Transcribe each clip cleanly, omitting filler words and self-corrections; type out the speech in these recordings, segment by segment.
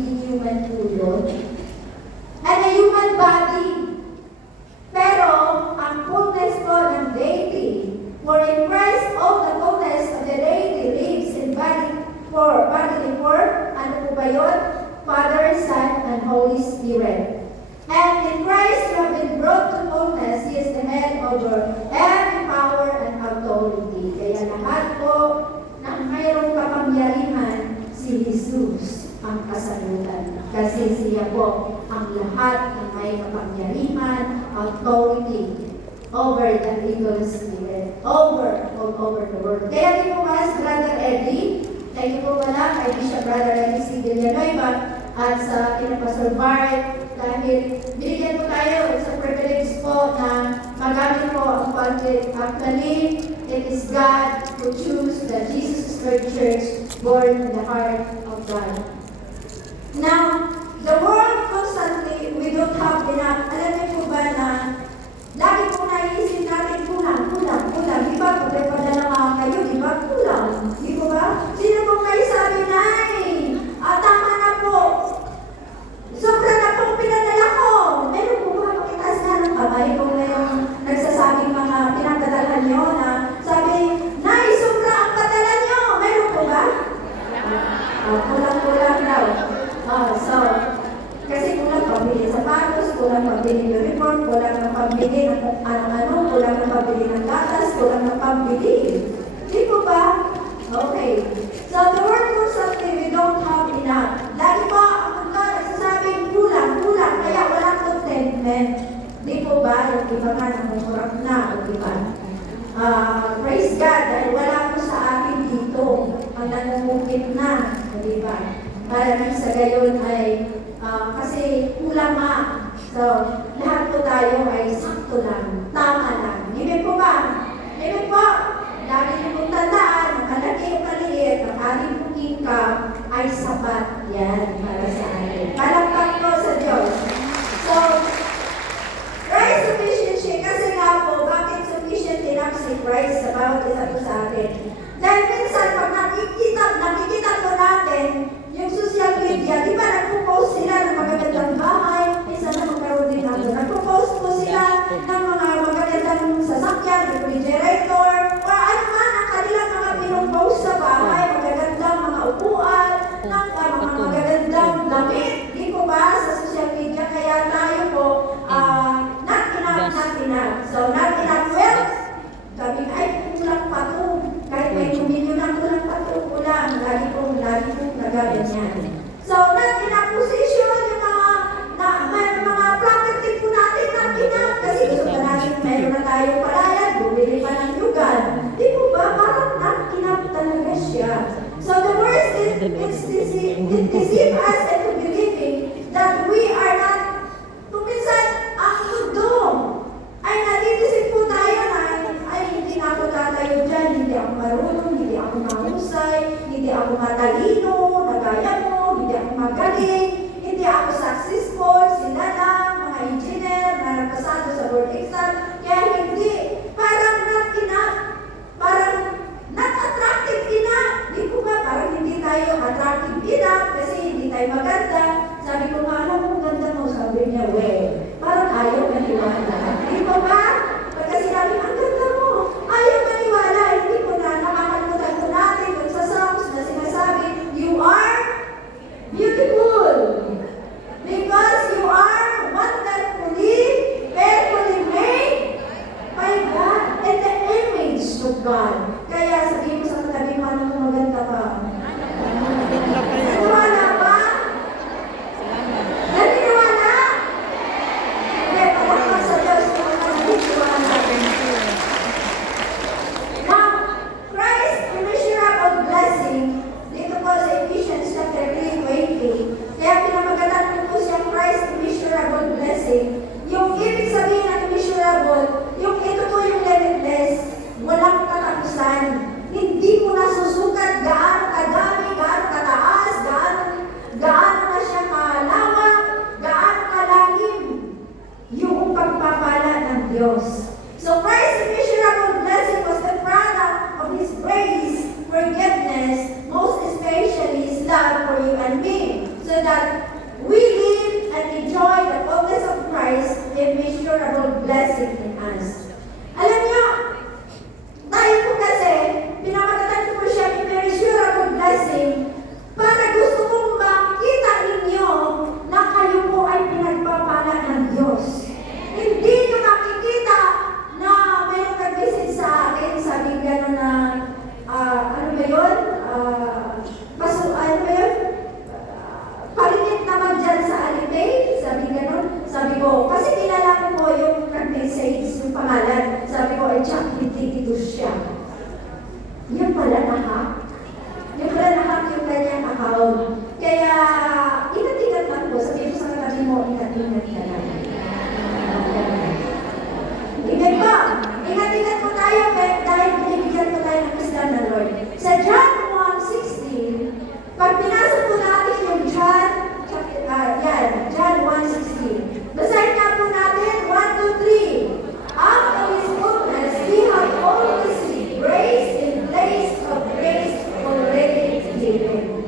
pagiging human po yun. And a human body. Pero, ang fullness po ng deity, for in Christ all the fullness of the deity lives in bodily form, ano po ba yun? Father, Son, and Holy Spirit. And in Christ you have been brought to fullness. He is the head over every power and authority. Kaya lahat po ng mayroong kapangyarihan, si Jesus ang kasalutan. Kasi siya po ang lahat ng may kapangyarihan, authority over the evil spirit, over the world. Kaya di po ba si Brother Eddie, kayo po wala, kay Bishop Brother Eddie C. Villanueva, at sa Pastor Bart, dahil binigyan po tayo sa privilege po na magamit po ang budget. Actually, it is God who choose the Jesus Christ Church born in the heart of God. Now, the world constantly, we don't have enough. Alam niyo po ba na lagi po naiisip natin kulang. Di ba? Pagpapadala nga kayo, di ba? Kulang. Di ba ba? Sino po kayo sabi na, tama na po. Sobra na pong pinadala ko. Meron po ba makitaas na ng kamay kung mayroong nagsasabing mga pinagdadalhan nyo na sabi, Nay, sobra ang padala nyo. Meron po ba? Kulang daw. So, kasi kulang pambili sa sapatos, kulang pambili ng uniform, kulang ng pambili ng ano-ano, kulang ng pambili ng gatas, kulang ng pambili. Di po ba? Okay. So, the word constantly, we don't have enough. Lagi pa, ang mundo nagsasabing kulang, kaya walang contentment. Di po ba? Yung iba nga namumurap na, o di ba? Praise God, dahil wala po sa atin dito. Ang nanumukit na, o di ba? Para nang sa gayon ay kasi kulang nga. So, lahat po tayo ay sakto lang, tama lang. Amen po ba? Amen po? Lagi niyo pong tandaan, makalaki o kaliit, ang ating pong income ay sapat yan para sa atin. Palakpak po sa Diyos. So, Christ sufficiency, kasi nga po, bakit sufficient enough si Christ sa bawat isa po sa atin? Dahil minsan, pag nakikita po natin, yung social media, di ba nagpo-post sila ng magagandang bahay, minsan na magkaroon din ako. Nagpo-post po sila ng mga magagandang sasakyan, refrigerator, o ano man ang kanilang mga pinong-post sa bahay, magagandang mga upuan, ng mga magagandang damit. Di po ba sa social media? Kaya tayo po, not enough. So, not enough wealth. Sabi na, ay, kulang pa to. Kahit may kumilyo na kulang pa to, kulang. Lagi pong nagaganyan. So, not enough position, yung mga property po natin, not enough. Kasi gusto na natin, meron na tayong palayan, bumili pa ng lugar. Di po ba? Parang not enough talaga siya. So, the worst is, it deceives us into believing that we are not, kung minsan, ang mundo ay natitisip po tayo na, ay, hindi na ako tatayo dyan, hindi ako marunong, hindi ako mahusay, hindi ako matalino, nagaya mo, hindi ako magaling, hindi ako successful, sila lang, mga engineer, na nagpasado sa board exam, kaya hindi, parang not enough, parang not attractive enough, di po ba, parang hindi tayo attractive enough, kasi hindi tayo maganda, sabi ko nga, alam mo, ganda mo, sabi niya, parang ayaw maniwala, di po ba? Pagka sinabi, ang ganda mo, ayaw maniwala, hindi po na, nakakalimutan po natin kung sa Psalms na sinasabi, you are beautiful because you are wonderfully, carefully made by God in the image of God. Kaya sabihin mo sa katabi mo, ano mo maganda pa? Naniwala ba? Naniwala? Okay, palakpak sa Diyos. so that we live and enjoy the fullness of Christ, immeasurable blessing in us. Alam niyo, tayo po kasi, pinamagatan ko po siya immeasurable blessing para gusto kong makita ninyo na kayo po ay pinagpapala ng Diyos. Hindi nyo makikita na mayroong nag-visit sa akin, sabi gano'n na, ano ba yun? Ano ba yun? Paringit naman dyan sa Alipay, sabi gano'n. Sabi ko, kasi kilala ko po yung nag-message, yung pangalan. Sabi ko, ay Jack, hindi siya. Yung pala na-hack. Yung pala na-hack yung kanyang account. Kaya, ingat-ingat lang po. Sabi ko sa katabi mo, ingat-ingat ka lang. Ingat po. Ingat-ingat po tayo dahil binibigyan po tayo ng isla ng Lord. Sa John 1:16, pag pinasok po natin yung John 1:16. Basahin na po natin, 1, 2, 3. Out of His goodness, we have all received grace in place of grace already given.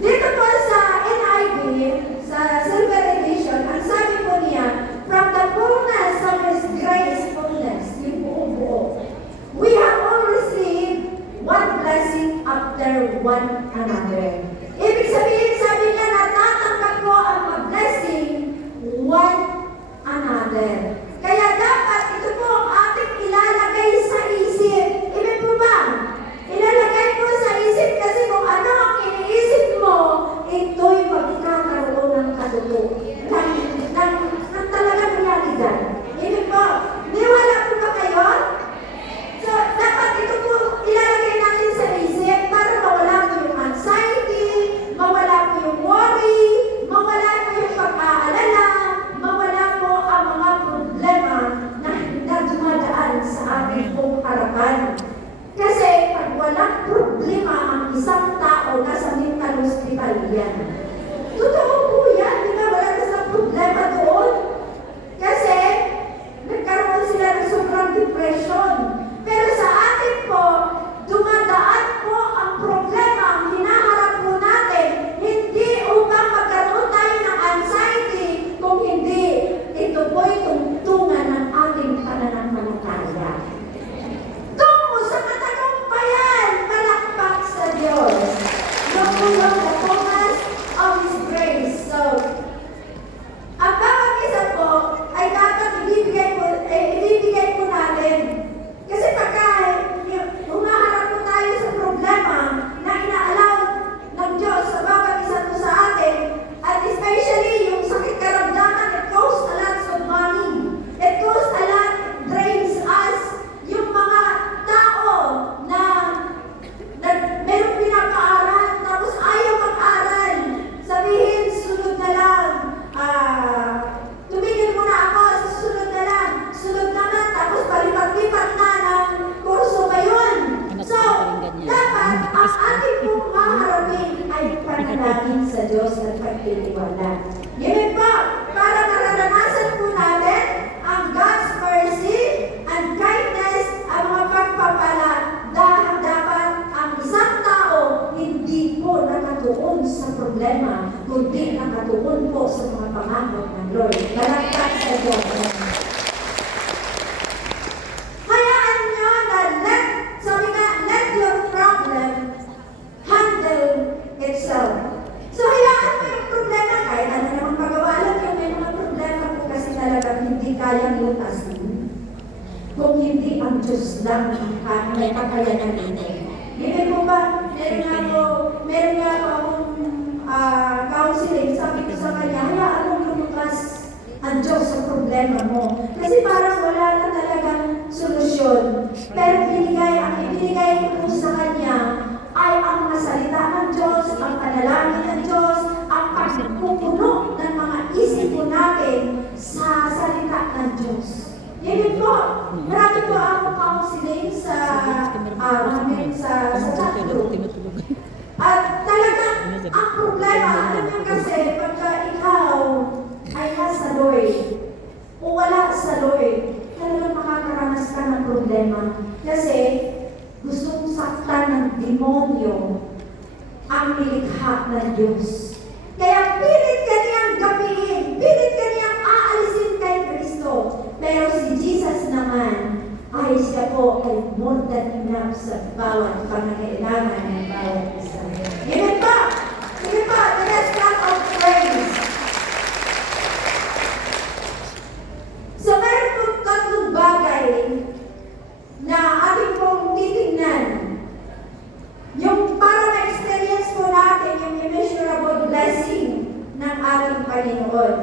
Dito po sa NIV, sa Silver Edition, ang sabi po niya, from the fullness of His grace, fullness, yung buo-buo, we have all received one blessing after one another. Ibig sabihin, sabi niya, natatanggap ko ang blessing one another. Kaya dapat ito po ang ating ilalagay sa isip. Ibig po ba? Ilalagay mo sa isip kasi kung ano ang iniisip mo, ito'y magkakaroon ng katuto. Ng talagang realidad. Ibig po, niwala po ba kayo? So, dapat ito po ilalagay natin sa isip para mawala po yung anxiety, mawala po yung worry, mawala po yung pag-aalala, mawala po ang mga problema na dumadaan sa ating pong harapan. Kasi pag walang problema ang isang tao, nasa mental hospital yan. Totoo po yan, di ba? Wala na sa problema doon. Kasi nagkaroon sila ng sobrang depression. Pero sa atin po, dumadaan po ang problema, ang hinaharap po natin, hindi upang magkaroon tayo ng anxiety, kung hindi, ito po'y tungtungan ng ating pananampalataya. Tungo sa katagumpayan, palakpak sa Diyos. Lumulong the fullness of His grace. So, ang bawat isa po ay dapat ibibigay po natin. Kasi pagka humaharap po tayo sa problema na inaalaw ng Diyos sa bawat isa po sa atin, at especially yung sakit karamdaman, it costs a lot of money. It costs a lot, it drains us. Yung mga tao na merong pinapaaral, tapos ayaw mag-aral. Sabihin, sunod na lang. Tumigil muna ako, susunod na lang. Sunod naman, tapos palipat-lipat na ng kurso ngayon. So, dapat ang ating pong maharapin ay panalangin sa Diyos at pagtitiwala. Ganun po, para mararanasan po natin ang God's mercy and kindness, ang mga pagpapala. Dapat ang isang tao hindi po nakatuon sa problema, kundi nakatuon po sa mga pangako ng Lord. Balagtas sa Diyos. Hayaan nyo na let your problem handle itself. So, hayaan mo yung problema, kahit ano namang magawa lang yung may mga problema po kasi talagang hindi kayang lutasin. Kung hindi ang Diyos lang ang may kakayanan nito. Hindi po ba, meron nga ako akong counseling, sabi ko sa kanya, hayaan mo lumutas ang Diyos sa problema mo. Kasi parang wala na talagang solusyon. Pero ang ibinigay ko po sa kanya ay ang mga salita ng Diyos, ang panalangin ng Diyos, ang pagpupuno ng mga isip po natin sa salita ng Diyos. Yan po, marami po akong counseling sa chat group. At talagang ang problema, alam niyo kasi, pagka ikaw ay nasa Lord o wala sa Lord, talagang makakaranas ka ng problema. Kasi gustong saktan ng demonyo ang nilikha ng Diyos. grace niya po ay more than enough sa bawat pangangailangan ng bawat isa. Amen pa! Amen pa! The next clap of praise. So, meron po tatlong bagay na ating pong titingnan. Yung para na-experience po natin yung immeasurable blessing ng ating Panginoon.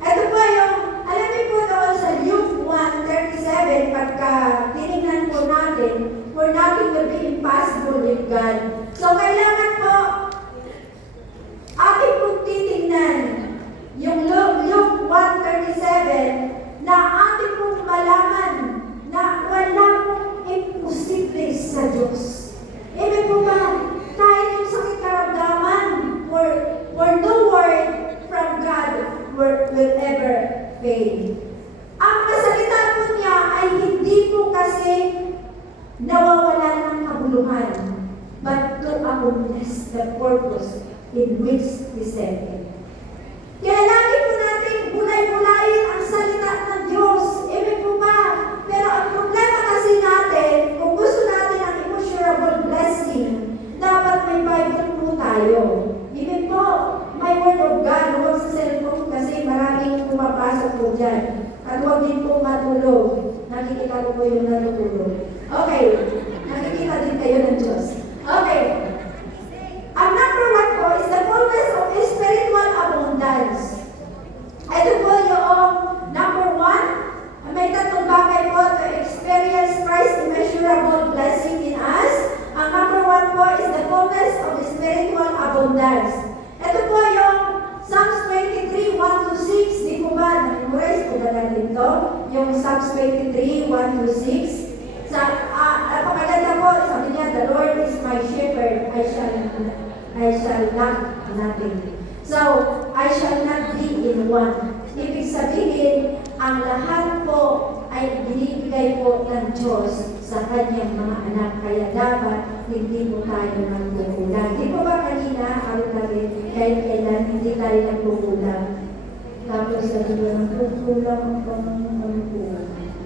Ito po yung, alam niyo po doon sa Luke 1:37, pagka tinignan po natin, for nothing will be impossible with God. So, kailangan po ating pong titingnan yung Luke 1:37 na ating pong malaman na wala pong imposible sa Diyos. Ibig po ba, kahit yung sakit karamdaman, for no word from God will ever fail. Ang kasalita po niya ay hindi po kasi nawawala ng kabuluhan, but to accomplish the purpose in which He sent it. Kaya lagi po natin bulay-bulayin ang salita ng Diyos. Ibig po ba? Pero ang problema kasi natin, kung gusto natin ang immeasurable blessing, dapat may Bible po tayo. Ibig po, may Word of God, huwag sa cellphone kasi maraming pumapasok po dyan. At huwag din po matulog. Nakikita ko po yung natutulog. Okay, nakikita din kayo ng Diyos. Okay. Ang number one po is the fullness of spiritual abundance. Ito po yung number one. May tatlong bagay po to experience Christ's immeasurable blessing in us. Ang number one po is the fullness of spiritual abundance. Ito po yung Psalms 23, 1-6. Di po ba? Na-memorize po ba natin ito? Yung Psalms 23, 1-6. Napakaganda po. Sabi niya, the Lord is my shepherd. I shall lack nothing. So, I shall not be in want. Ibig sabihin, ang lahat po ay binibigay po ng Diyos sa kanyang mga anak. Kaya dapat hindi po tayo nagkukulang. Di po ba kanina, alam natin, kahit kailan hindi tayo nagkukulang. Tapos sabi ko, nagkukulang ang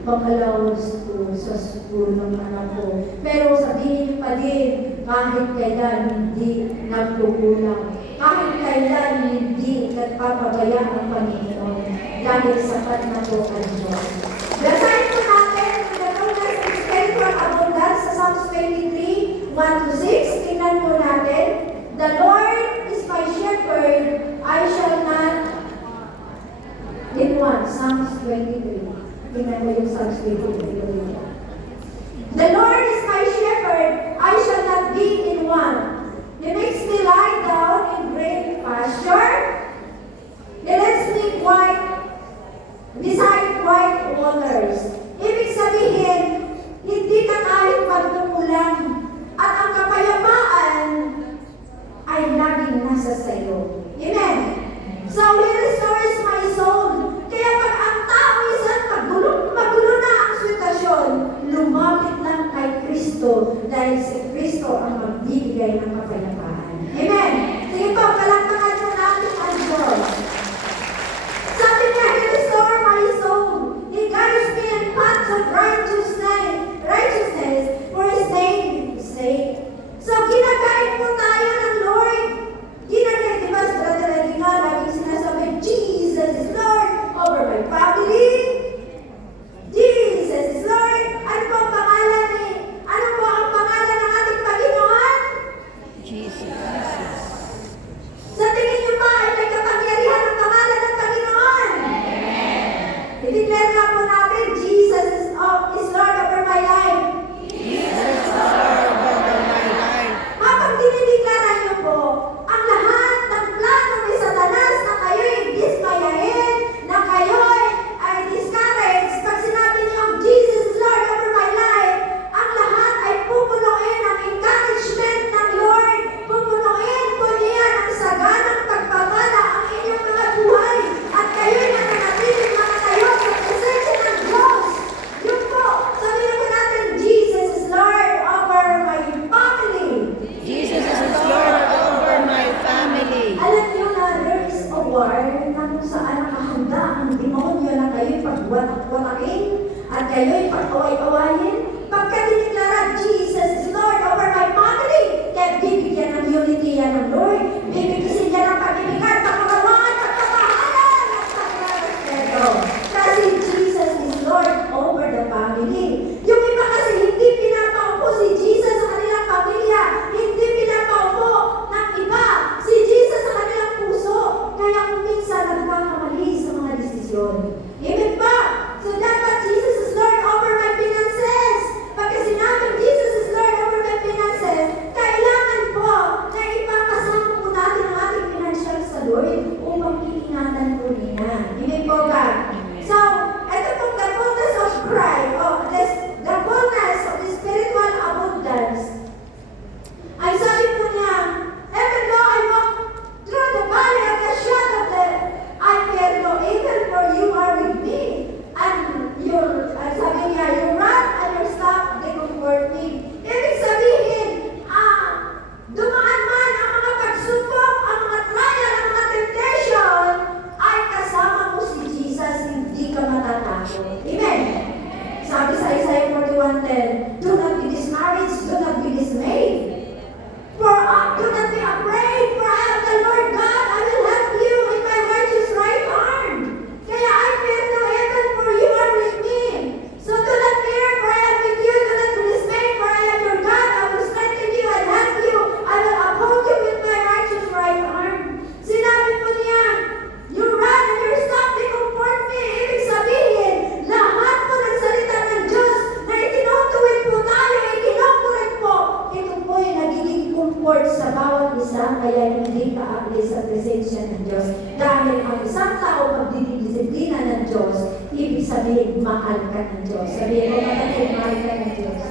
pang-allowance ko sa school ng anak ko. Pero sabihin pa din, kahit kailan hindi nagkukulang. Kahit kailan hindi nagpapabaya ang Panginoon. Dahil sapat na po ang Diyos. Basahin po natin ang fullness of spiritual abundance sa Psalms 23, 1-6. Tingnan po natin. The Lord is my shepherd, I shall not in want. Psalms 23. Tingnan mo yung Psalms 23. The Lord is my shepherd, I shall not be in want. He makes me lie down in green pasture. He lets me beside quiet waters. Ibig sabihin, hindi ka kahit magtumulang at ang kapayapaan ay laging nasa sayo. Amen? So, He restores my soul. Kaya pag ang tao isang magulo na ang sitwasyon, lumapit lang kay Kristo dahil si Kristo ang magbibigay ng kapayapaan. Amen? Sige po, palakpakan mo natin ang Diyos. Sabi niya, He restore my soul. He guides me in paths of righteousness for His name's sake. So, ginagayad po tayo ng Lord. Ginagayad, di ba, sa Brother Edina, laging sinasabi, Jesus is Lord over my family. Jesus is Lord. Ano po ang pangalan ano po ang pangalan ng ating Panginoon? Jesus. Sa tingin niyo ba ay may kapangyarihan ang pangalan ng Panginoon? I-declare nga po natin, Jesus is Lord over my life. Jesus is Lord over my life. Habang dinideklara niyo po, ang lahat ng plano ni Satanas na kayo'y dismayahin, na kayo'y ay discouraged, pag sinabi niyo, Jesus is Lord over my life, ang lahat ay pupunuin ang encouragement ng Lord. Pupunuin po niya ang saganang pagpapala ang inyong mga buhay at kayo'y nananatiling mga tayo sa presensya ng Diyos. Yun po, sabihin po natin, Jesus is Lord over my family. Jesus is Lord over my family. Alam niyo na there is a war na kung saan nakahanda ang demonyo na kayo'y pagwatak-watakin at kayo'y pag-away-awayin? Pagka diniklara, Jesus is Lord over my family, kaya bibigyan ng unity yan ng Lord. Bibigyan yan ng pag-ibigan, pagkakawangan, pagkakahalan, at pagkakarespeto. Kasi Jesus is Lord over the family. Yung iba kasi hindi pinapaupo si Jesus sa kanilang pamilya, hindi pinapaupo ng iba si Jesus sa kanilang puso. Kaya kung minsan nagkakamali sa mga desisyon. Amen ba? So dapat Jesus is Lord over my finances. Pagka sinabing Jesus is Lord over my finances, kailangan po na ipapasama po natin ang ating financial sa Lord upang kiingatan po niya. Amen po ba? So, ito pong the fullness of Christ, the fullness of the spiritual abundance. Ay sabi po niya, even though I walk through the valley of the shadow of death, I fear no evil, for you are with me. And sabi niya, your rod and your staff, they comfort me. Ibig sabihin, dumaan man ang mga pagsubok, ang mga trial, ang mga temptation, ay kasama mo si Jesus, hindi ka matatakot. Amen? Sabi sa Isaiah 41:10, do not be discouraged, do not be dismayed. Do not be afraid, for I am the Lord God, I will help you with my righteous right arm. Kaya I fear no evil, for you are with me. So do not fear, for I am with you, do not be dismayed, for I am your God, I will strengthen you and help you, I will uphold you with my righteous right arm. Sinabi po niya, your rod and your staff, they comfort me. Ibig sabihin, lahat po ng salita ng Diyos na itinutuwid po tayo, ikinukulit po, ito po ay nagiging comfort sa bawat isa, kaya hindi ka aalis sa presensya ng Diyos. Dahil ang isang tao magdidisiplina ng Diyos, ibig sabihin, mahal ka ng Diyos. Sabihin mo, kapatid, mahal ka ng Diyos.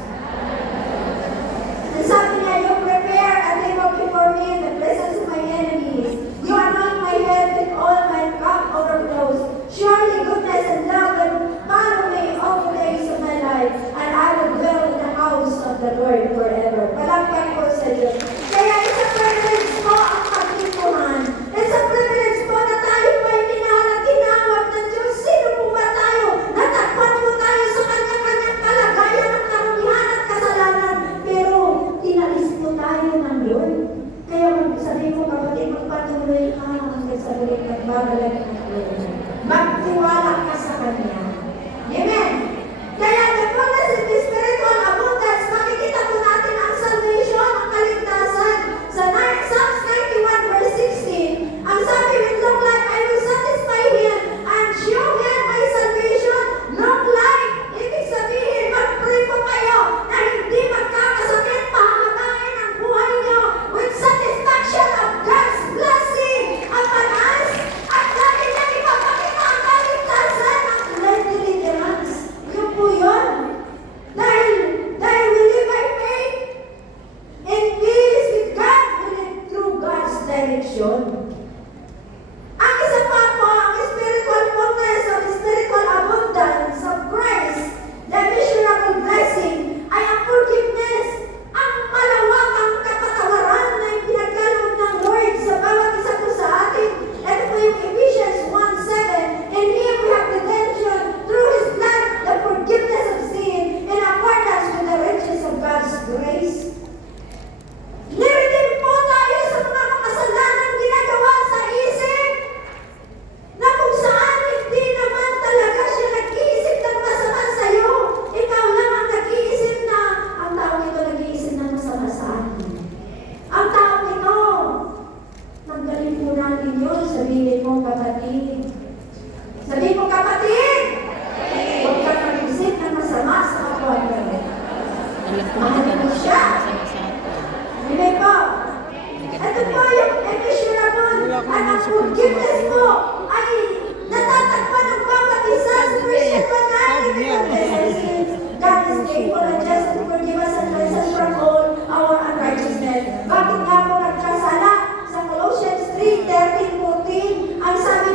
And sabi niya, you prepare a table before me in the presence of my enemies. You anoint my head with oil, my cup overflows. Surely goodness and love will follow me all the days of my life, and I will dwell in the house of the Lord forever. Palakpak po sa Diyos. Kaya it's a privilege po ang pagtipuhan. It's a privilege po na tayo po ay minahal at tinawag ng Diyos. Sino po ba tayo? Natakpan po tayo sa kanya-kanyang kalagayan ng karumihan at kasalanan. Pero tinalis po tayo ng Lord. Kaya sabi mo, kapatid, magpatuloy ka hanggang sa ulit nagbabalik ng Lord. Magtiwala ka sa Kanya. Amen! Kaya the fullness of the spiritual abundance, makikita po natin ang salvation, ang kaligtasan. Sa Psalms 91 verse 16, ang sabi, with long life I will satisfy him and show him my salvation. Long life, ibig sabihin, mag-pray po kayo na hindi magkakasakit, pahabain ang buhay niyo with satisfaction of God's blessing upon us. At lagi niya ipapakita ang kaligtasan ng deliverance. Yun po yun. Dahil we live by faith in peace with God, we live through God's direction. Ang isa pa po, ang spiritual fullness of spiritual abundance of Christ, the immeasurable blessing, ay ang forgiveness, ang malawakang kapatawaran na ipinagkaloob ng Lord sa bawat isa po sa atin. Ito po yung Ephesians 1:7, in Him we have redemption through His blood, the forgiveness of sin, in accordance with the riches of God's grace. Niredeem po tayo sa mga makasalanan ginagawa sa isip, na kung saan hindi naman talaga siya nag-iisip ng masama sa iyo. Ikaw lang ang nag-iisip na, ang tao ito nag-iisip ng masama sa atin. Ang tao ito, tanggalin po natin yun, sabihin mo kapatid. Sabihin mo kapatid! Huwag ka nag-iisip ng masama sa kapwa mo. Alam ko Mahal na mo siya. Amen po. Ito po yung immeasurable at ang forgiveness po ay natatakpan ng bawat isa sa Christian banality of their sins. God is faithful and just to forgive us and cleanse us from all our unrighteousness. Bakit nga po nagkasala? Sa Colossians 3:13-14, ang sabi,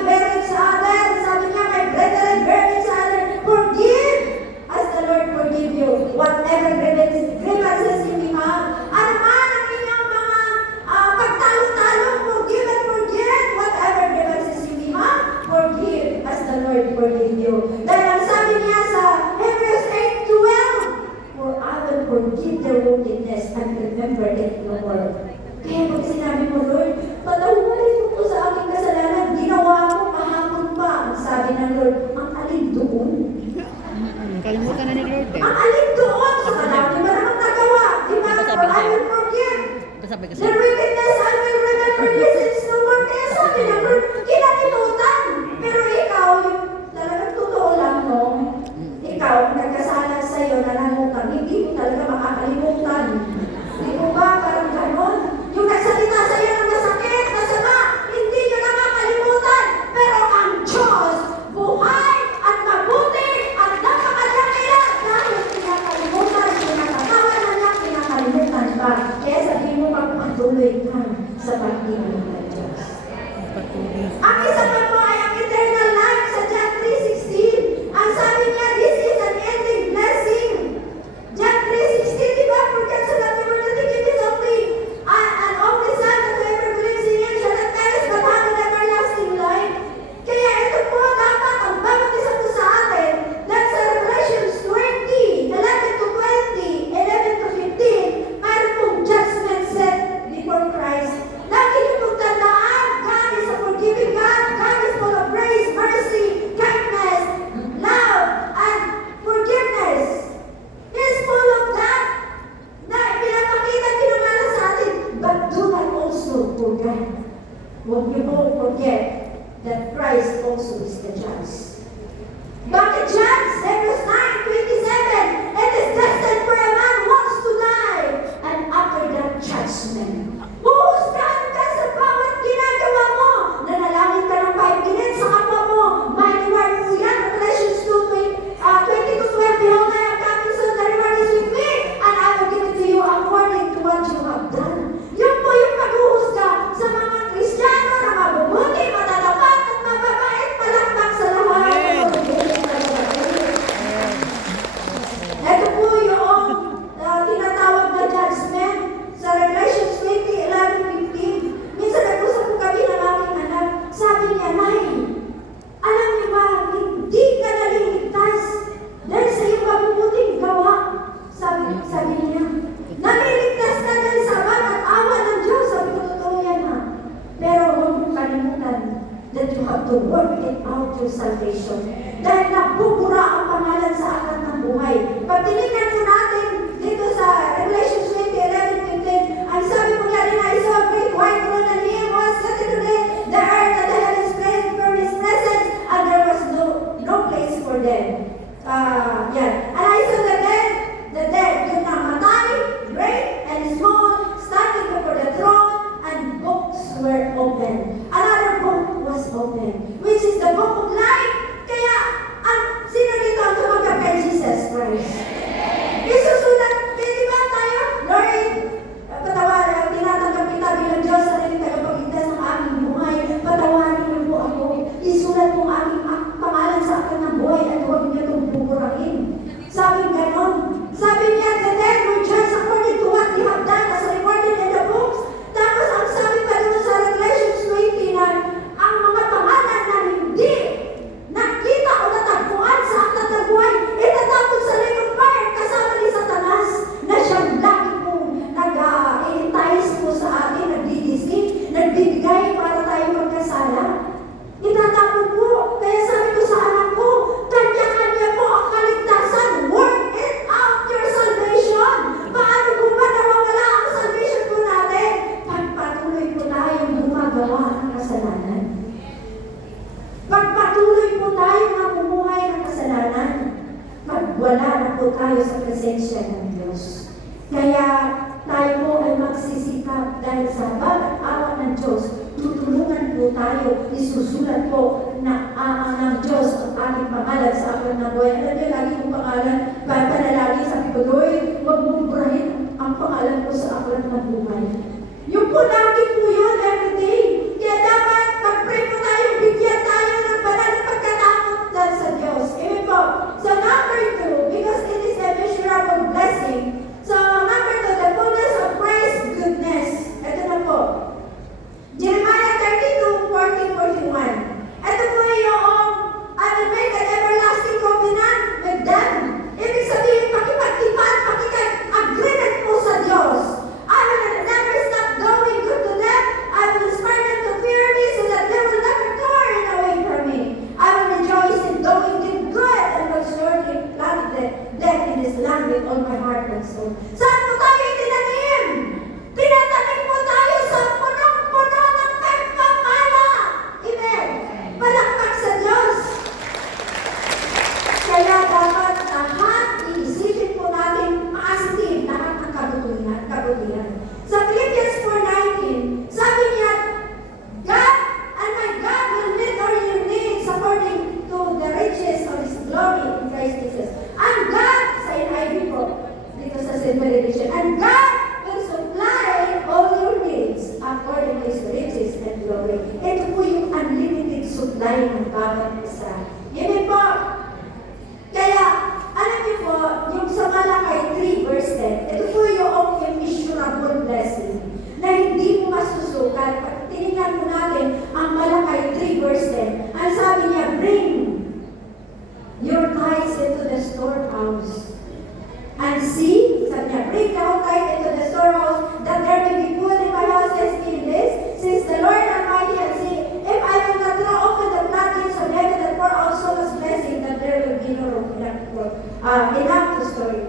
forget that Christ also is the judge. Bakit judge? Hebrews 9:27, it is destined for a man once to die, and after that judgment. Huhusgahan ka sa bawat ginagawa mo. Nanalangin ka ng 5 minutes sa kapwa mo. May reward mo yan. Revelation 22:12, behold, I am coming soon, the reward is with me, and I will give it to you according to what you have done. Yun po yung paghuhusga sa mga Kristiyano na mabubuti, matatapat at mababait, palakpak sa lahat. Ito po yung tinatawag na judgment sa Revelation 20:11-15. Minsan nag-usap po kami ng aking anak. Sabi niya, Nay, alam niyo ba, hindi ka naliligtas dahil sa iyong mabubuting gawa. Sabi niya, naliligtas ka dahil sa at awa ng Diyos. Sabi ko, totoo yan ha. Pero huwag mong kalimutan that you have to work it out your salvation. Dahil nabubura ang pangalan sa aklat ng buhay. Pag tinignan po natin dito sa Revelation 20:11-15, ang sabi po niya rin, I saw a great white throne and he was seated on it. The earth and the heavens fled from his presence, and there was no place for them. And I saw the dead do not matay, great and small, standing before the throne, and books were opened. Another book was opened, which is the book of life. Kaya, sino dito ang tumanggap kay Jesus Christ? Isusulat, pwede ba tayo? Lord, patawarin, tinatanggap kita bilang Diyos sa rin tagapagligtas ng aming buhay. Patawarin niyo po ako. Isulat po ang aking pangalan sa akin ng buhay at huwag niyo itong buburahin. Sabi ganon. Sabi niya, the dead were judged according to what they have done as recorded in the books. Tapos ang sabi pa dito sa Revelation 20 na ang mga pangalan na hindi nakita o natagpuan sa aklat ng buhay, itatapon sa lake of fire kasama ni Satanas na siyang lagi pong nag-entice po sa atin, nagdidisip, nagbibigay para tayo magkasala. Itatapon po. Kaya sabi ko sa anak ko, kanya-kanya po ang kaligtasan. Work it out your salvation. Paano po ba nawawala ang salvation po natin? Pagpatuloy po tayong gumagawa ng kasalanan. Pagpatuloy po tayo mamumuhay ng kasalanan. Magwala na po tayo sa presensya ng Diyos. Kaya tayo po ay magsisikap dahil sa bawat awa ng Diyos, tutulungan po tayo, isusulat po na ng Diyos ang ating pangalan sa aklat ng buhay. Alam niyo, lagi kong pangalan, panalangin, sabi ko, Lord, huwag mong burahin ang pangalan ko sa aklat ng buhay. Yung po lagi po yun, everyday. Kaya dapat, pag-pray po tayo, bigyan tayo ng banal na pagkatakot dahil sa Diyos. Amen po. So number 2, because it is a measurable blessing. So number 2, the fullness of Christ's goodness. Ito na po. Jeremiah 32:40-41. Ito po yung I will make an everlasting covenant with them. Ibig sabihin, pakipagtipan, pakikag-agreement po sa Diyos. I will never stop doing good to them. I will inspire them to fear me so that they will never turn away from me. I will rejoice in doing them good and will surely plant them in this land with all my heart and soul. Saan po tayo itinanim? Tinatanim po tayo sa punong-puno ng pagpapala. Amen. Palakpak sa Diyos. Kaya dapat lahat iisipin po natin positive lahat ng kabutihan. Sa Philippians 4:19, sabi niya, God and my God will meet all your needs according to the riches of His glory in Christ Jesus. And God, sa NIV po, dito sa Simple Edition, and God will supply all your needs according to His riches and glory. Ito po yung unlimited supply ng bawat isa. Yan po. Kaya, alam niyo po, yung sa Malakay 3:10, ito po yung immeasurable blessing na hindi mo masusukat. Pag tinignan mo natin ang Malakay 3:10, ang sabi niya, bring your tithes into the storehouse. And see, sabi niya, bring the whole tithe into the storehouse, that there may be food in my house, says in this, since the Lord Almighty has said, if I will not throw open the floodgates of heaven and pour out so much blessing, that there will be no room enough to store it.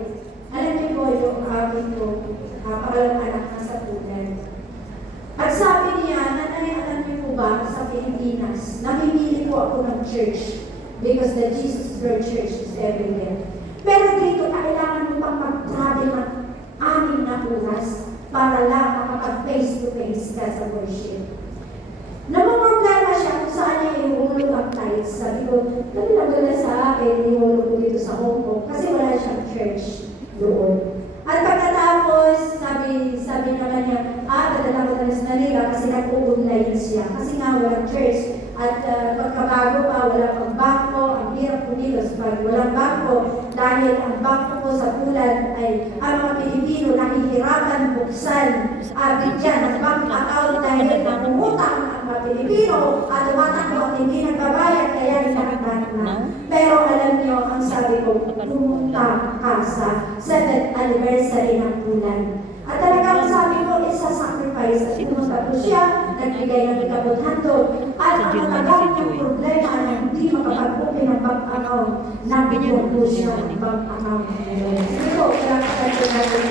Alam niyo po yung amin po, pangalang anak na sa punan. At sabi niya, nanay, alam niyo po ba, sa Pilipinas, Pilipinas. Namimili po ako ng church because the Jesus Birth Church is everywhere. Pero dito, kailangan mo pang mag-travel ng 6 na oras para lang makapag-face-to-face ka sa worship. Namumroblema siya kung saan niya iuulog ang tithes. Sabi ko, nagulagala sa akin, iuulog ko dito sa Hong Kong kasi wala siyang church doon. At pagkatapos, sabi naman niya, dadala ko na sa Manila kasi nag-online siya. Kasi nga walang church. At pagkabago pa, walang pang bangko, ang hirap kumilos pag walang bangko. Dahil ang bangko ko sa Pulan ay ang mga Pilipino nahihirapan buksan. Bigyan ng bank account dahil nangungutang ang mga Pilipino at tumatakbo at hindi nagbabayad kaya hinahatan na. Pero alam niyo, ang sabi ko, pumunta ka sa 7th anniversary ng Pulan. At talagang sabi ko, isa sacrifice. At pumunta po siya, nagbigay ng ikabot-handog. At ang matagal ng problema na hindi makapag-open ng bank account, nabigyan po siya ng bank account. Sige po, kailangan ko natin.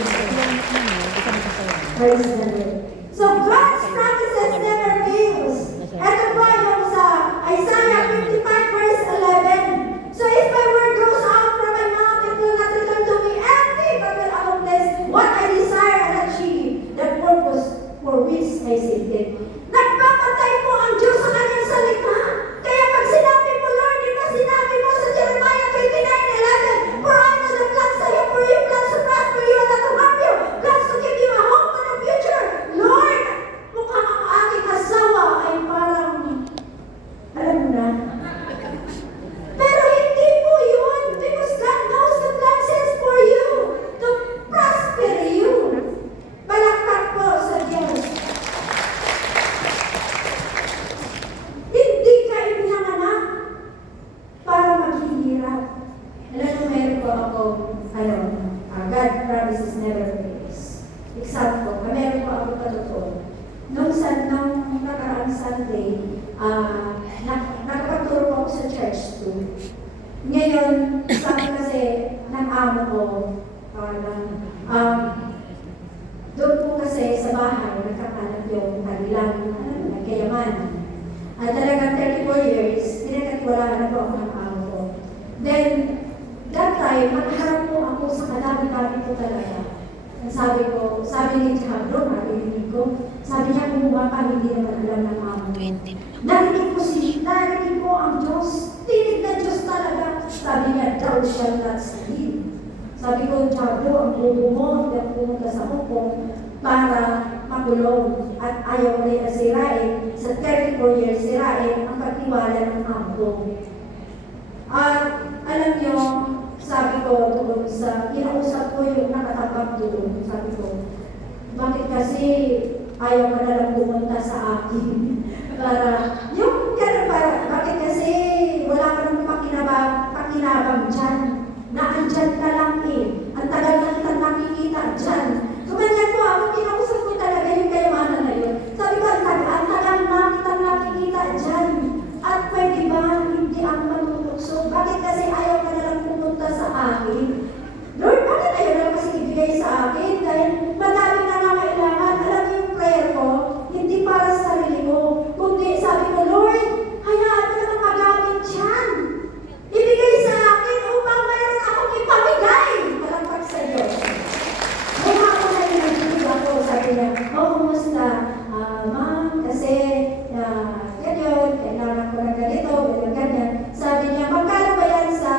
Praise the Lord. So God's promises never fails. Ito po yung sa Isaiah 55 verse 11. So if my word goes out from my mouth, it will not return to me empty, but will accomplish what I desire and achieve the purpose for which I sent it. Nagpapatay po ang Diyos sa kanyang salita. Kaya pag sinabi mo, Lord, di ba sinabi mo sa Jeremiah 29:11, for I know the plans I have for you, plans to prosper you and not to harm you, plans to give you a hope and a future. Lord, mukhang ang aking asawa ay parang, alam mo na, pero hindi po yun, because God knows the plans He has for you, to prosper you. Palakpak po sa Diyos. Hindi ka ipinanganak para maghihirap. Alam mo, meron po ako, God promises never fails. Example, meron po ako patotoo. Nung nakaraang Sunday, nakapagturo po ako sa church too. Ngayon, sabi kasi ng amo ko, doon po kasi sa bahay, nagkakalat yung kanilang nagkayamanan. At talagang 34 years, pinagkatiwalaan na po ako ng amo ko. Then, that time, nakaharap po ako sa kadami-dami po talaga. Sabi ni Chabro, narinig ko, sabi niya kumuha pa, hindi naman alam ng amo. Narinig ko ang Diyos, tinig na Diyos talaga. Sabi niya, thou shall not sleep. Sabi ko, Chabro, ang bubo mo, hanggang pumunta sa Hong para makulong. At ayaw nila sirain, sa 34 years sirain, ang pagtiwala ng amo. At alam niyo, sabi ko doon sa, kinausap ko yung nakatabang doon, sabi ko, bakit kasi ayaw ka nalang pumunta sa akin? Para, yung gano'n para, bakit kasi wala ka nang pakinabang dyan? Naandyan ka lang eh. Ang tagal na kitang nakikita dyan. Kumanyan po ako, kinausap ko talaga yung kayamanan na yun. Sabi ko, ang tagal na kitang nakikita dyan. At pwede ba hindi ako matutokso? Bakit kasi ayaw ka nalang pumunta sa akin? Lord, bakit ayaw nalang kasi ibigay sa akin? Dahil madaming nangangailangan. Alam mo yung prayer ko, hindi para sa sarili ko. Kundi sabi ko, Lord, hayaan mo naman magamit yan. Ibigay sa akin upang mayroon akong ipamigay. Palagpak sa Diyos. Mukha ko na yung nagiging ako. Sabi niya, kumusta? Ma'am, kasi ganyan, kailangan ko ng ganito, ganyan. Sabi niya, magkano ba yan sa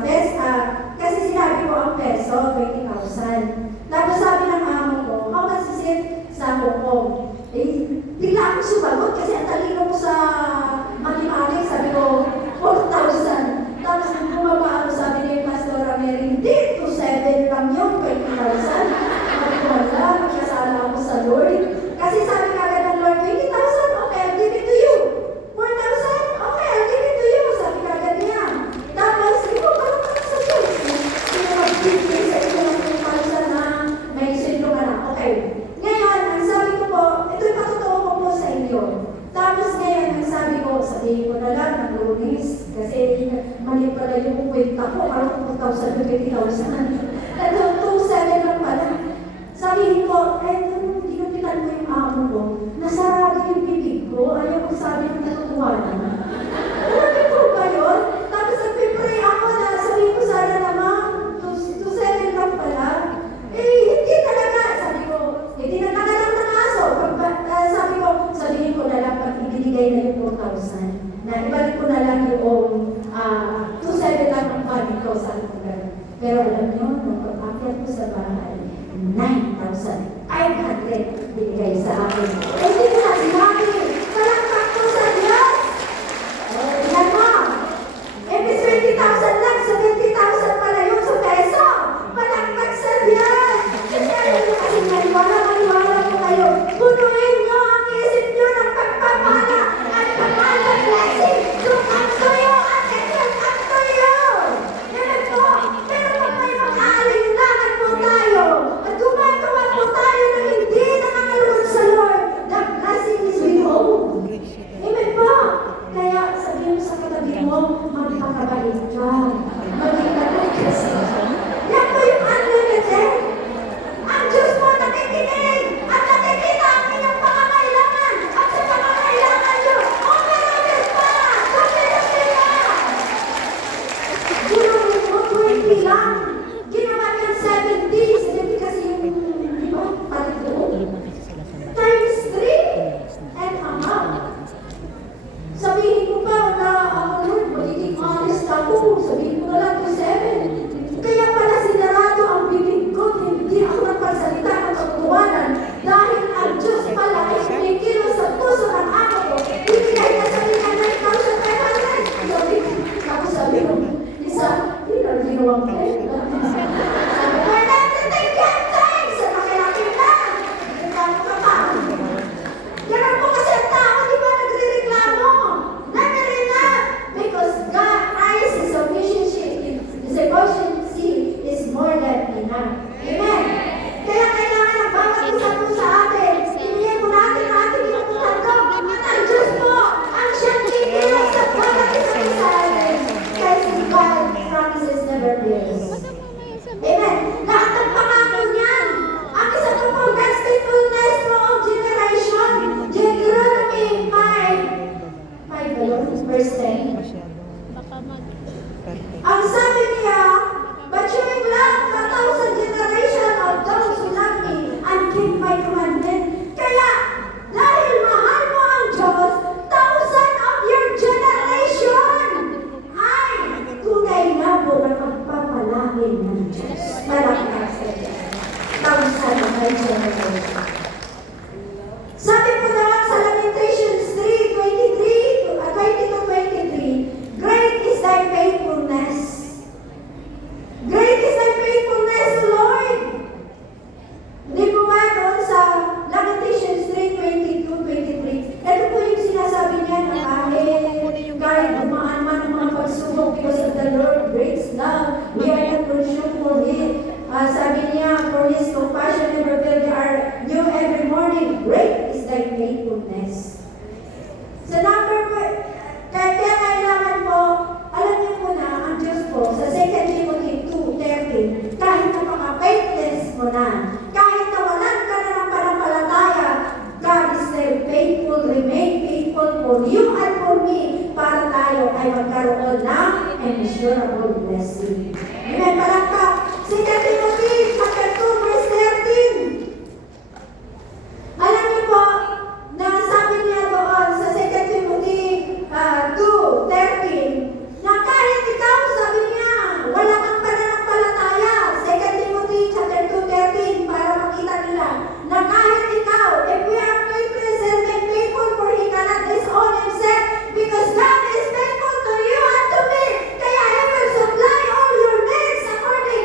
peso? Kasi sinabi ko ang peso, 20,000. Tapos sabi ng amo ko, how much is it sa Hong Kong? Bigla akong sumagot kasi ang talino ko sa mathematics, sabi ko, 4,000. Tapos nung bumaba ako, sabi ni Pastor Mary, hindi, 2,700 lang yun, 20,000. Sabi ko, wala, magkasala ako sa Lord. Kasi sabi kagad ng Lord, 20,000, okay, I'll give it to you. 4,000, okay, I'll give it to you. Sabi kagad niya. Tapos, ito, parang sa Diyos. Sino mag-give sa inyo ng 2,000 na may sino ka na. Okay. Ngayon, ang sabi ko po, ito'y patotoo ko po sa inyo. Tapos ngayon, ang sabi ko, sabihin ko na lang ng Lunes, kasi mali pala yung kwenta ko, parang 4,000 na 20,000. Ito, 2,700 lang pala. Sabihin ko, ginupitan ko yung amo ko, nasarado yung bibig ko, Sabihin mo pa na ako, Lord, magiging honest ako. Sabihin mo na lang to 7. Kaya pala sinarado ang bibig ko, hindi ako nagpagsalita ng katotohanan dahil ang Diyos pala ay kumikilos sa puso ng ako ko. Ibigay na sa mga 9,500. Sabi ko, isa, hindi na ginawang prayer. Sabi ko, everything can thanks. Sa makilaking lang. Nagkano ka pa? Ganun po kasi ang tao, di ba nagre-reklamo? Never enough. Because God, Christ is sufficiency is more than enough. Amen. Kaya kailangan ang bawat isa po sa atin, ibigay mo natin ang ating ipagtanggap at ang Diyos po ang siyang kikilos sa bawat isa po sa atin. Kasi God promises never fails. Amen. Lahat ng pangako niyan. Ang isa pa po, God's faithfulness throughout generation. Deuteronomy 5 verse 10. Ang sabi niya, but you will love 1,000 generation of those who love me and keep my commandment. Kaya, dahil mahal mo ang Diyos, 1,000 of your generation ay tunay na po na pagpapalangin ng Diyos. Malakang sa Diyos. 1,000 of my generation. Sabi po naman sa Lamentations 3:22-23, great is thy faithfulness. Great is thy faithfulness, Lord. Hindi po ba doon sa Lamentations 3:22-23, ito po yung sinasabi niya na kahit dumaan man ang mga pagsubok because of the Lord, great love, we are not consumed for it. Sabi niya, for His compassion never fail, they are new every morning. Great is thy faithfulness. Sa number po, kaya kailangan po, alam niyo po na ang Diyos po, sa 2 Timothy 2:13, kahit napaka-faithless mo na, kahit nawalan ka na ng panampalataya, God is still faithful, remain faithful for you and for me, para tayo ay magkaroon ng immeasurable blessing. Amen. Palakpak. 2 Timothy 2:13. Alam niyo po, na sabi niya doon sa 2 Timothy 2:13, na kahit ikaw, sabi niya, wala kang pananampalataya. 2 Timothy 2:13, para makita nila, na kahit ikaw, if we are faithless and made faithful, for He cannot disown Himself, because God is faithful to you and to me. Kaya He will supply all your needs according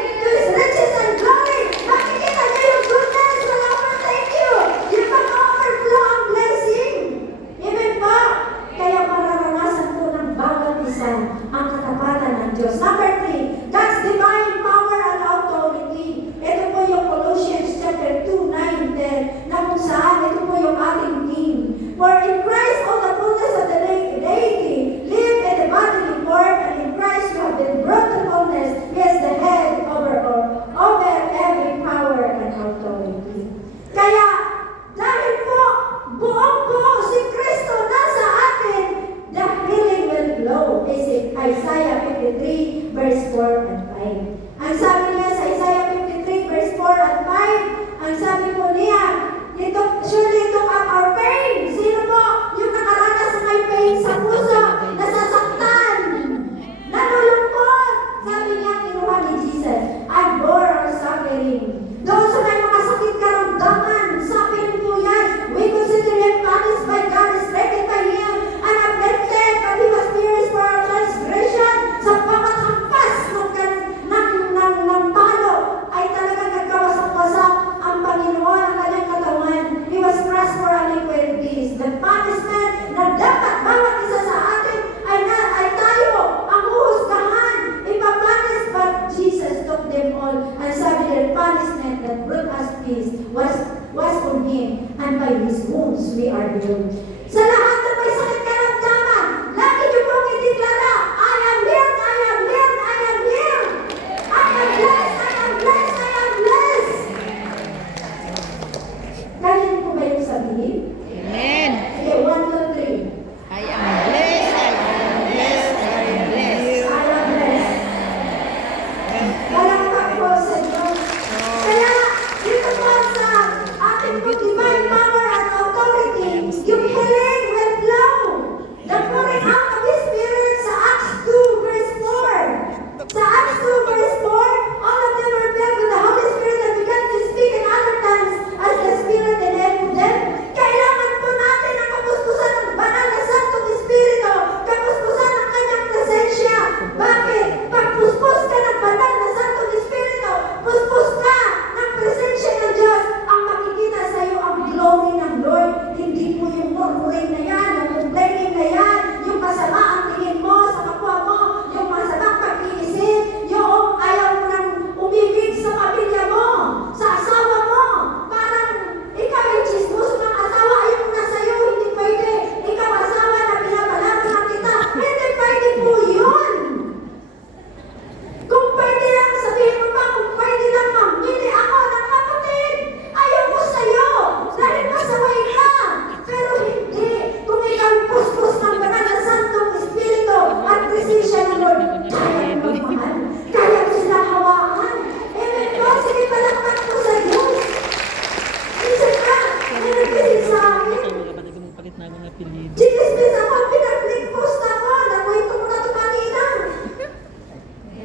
Sinismis ako, pinag-click post ako, nakwento ko na ito kanina.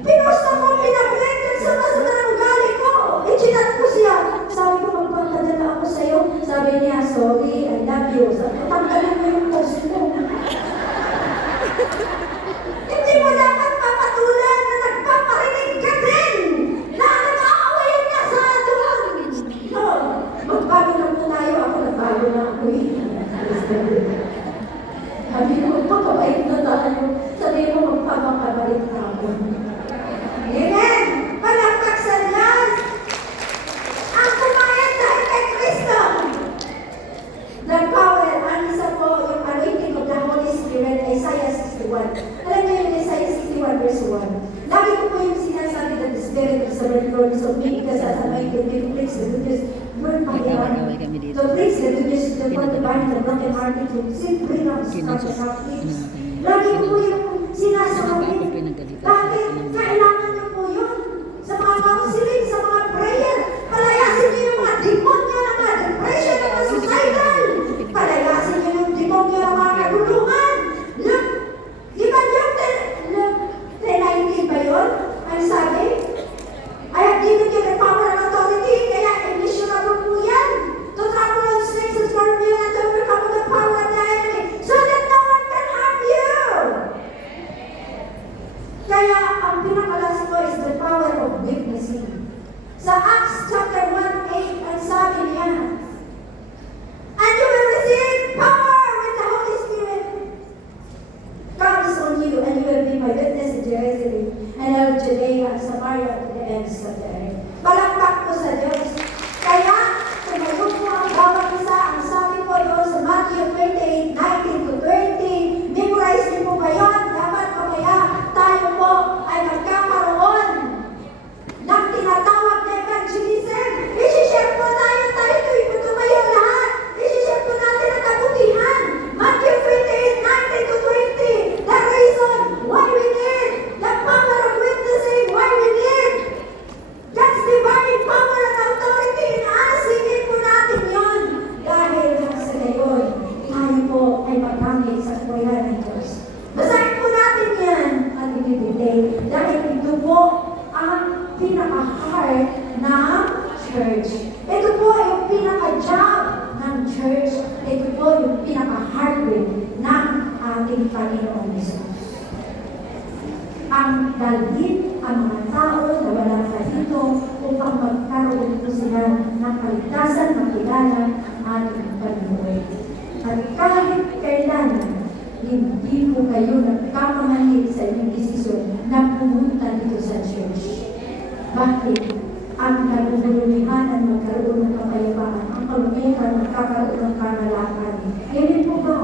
Pinost ako, pinag-click, nagsama-sama ng ugali ko. Chinat ko siya. Sabi ko, magpapadala ako sa'yo. Sabi niya, sorry, I love you. Sabi ko, tanggalin mo yung post mo. Hindi mo dapat papatulan na nagpaparinig ka din na nag-aaway ka sa doon. No, magbago na po tayo. Ako nagbago na ako eh. Sabi ko, magpapabait na tayo. Sabi ko, magpapakabait na ako. Amen! Palakpak sa Diyos! Ang kumain dahil kay Kristo! The power, ang isa po, yung anointing of the Holy Spirit, Isaiah 61. Alam niyo yung Isaiah 61 verse 1. Lagi ko po yung sinasabi that the Spirit of the Lord is on me because as anointed me to preach the good news, word by God. To preach the good news to the poor, to bind the broken hearted, to set free the captives. Lagi ko po yung sinasabi. Bakit? Kailangan niyo po yun. Sa mga counseling, sa mga prayer, palayasin niyo yung mga demonyo ng mga depression, ng mga suicidal. Palayasin niyo yung demonyo ng mga kaguluhan. Look, di ba yung 10:19 ba yun? Ang sabi, I have given you the power and authority, kaya immissionable po yan. To trample on snakes and scorpions and to overcome the power of the enemy, so that no one can harm you. Kaya ang pinakalas ko is the power of witnessing. Sa Acts chapter 1:8, ang sabi niya, and you will receive power when the Holy Spirit comes on you, and you will be my witness in Jerusalem, and all Judea and Samaria to the ends of the earth. Palakpak ko sa Diyos. Kaya, tumayo po ang bawat isa, ang sabi ko doon sa Matthew 28:19-20, memorize niyo po ba yun? Dapat mamaya tayo po ay magkakaroon ng tinatawag na evangelism. I-share po tayo ito tumayo lahat. I-share po natin ang kabutihan. Matthew 28:19-20, the reason why we need the power of witnessing, why we need God's divine power and authority in us. Hingin po natin yun. Dahil lang sa gayon, tayo po ay magamit sa kuya ng Diyos. Basahin po natin yan at ibibigay. Dahil ito po ang pinaka-heart ng church. Ito po yung pinaka-job ng church. Ito po yung pinaka-heartbeat ng ating Panginoong Jesus. Ang dalhin ang mga tao na walang dito upang magkaroon po sila ng kaligtasan, makilala ang ating Panginoon. At kahit kailan, hindi po kayo nagkakamali sa inyong desisyon na pumunta dito sa church. Bakit? Ang naguguluhan at magkaroon ng kapayapaan, ang kalumihan magkakaroon ng kamalakan. Ganyan po ba?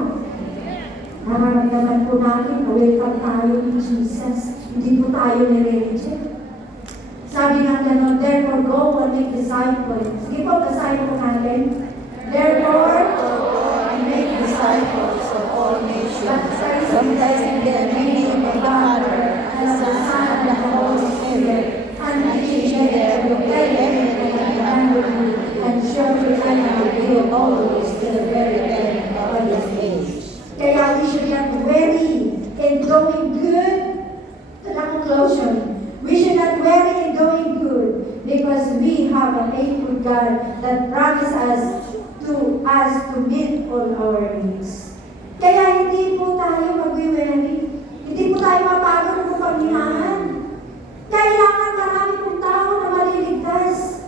Nararamdaman po natin na welcome tayo ni Jesus. Hindi po tayo nire-reject. Sabi nga gano'n, therefore go and make disciples. Sige po, basahin po natin. Therefore, Make disciples of all nations, baptizing them in the name of the Father, and of the Son, and of the Holy Spirit, and teaching them to obey everything I commanded you, and surely I am with you always to the very end of this age. Kaya we should not weary in doing good to the conclusion. We should not weary in doing good because we have a faithful God that promises us to meet all our needs. Kaya hindi po tayo mag-weary. Hindi po tayo mapagod ng paghinaan. Kailangan marami pong tao na maliligtas.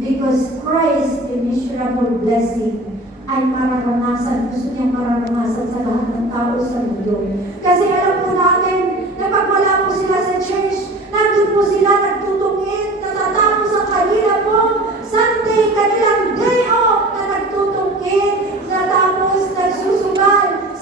Because Christ, immeasurable blessing, ay mararanasan. Gusto niyang mararanasan sa lahat ng tao sa mundo. Kasi alam po natin, kapag wala po sila sa church, nandun po sila nagtutungin, natatapos ang kanila po Sunday, kanilang day off na nagtutungin, natapos nagsusugal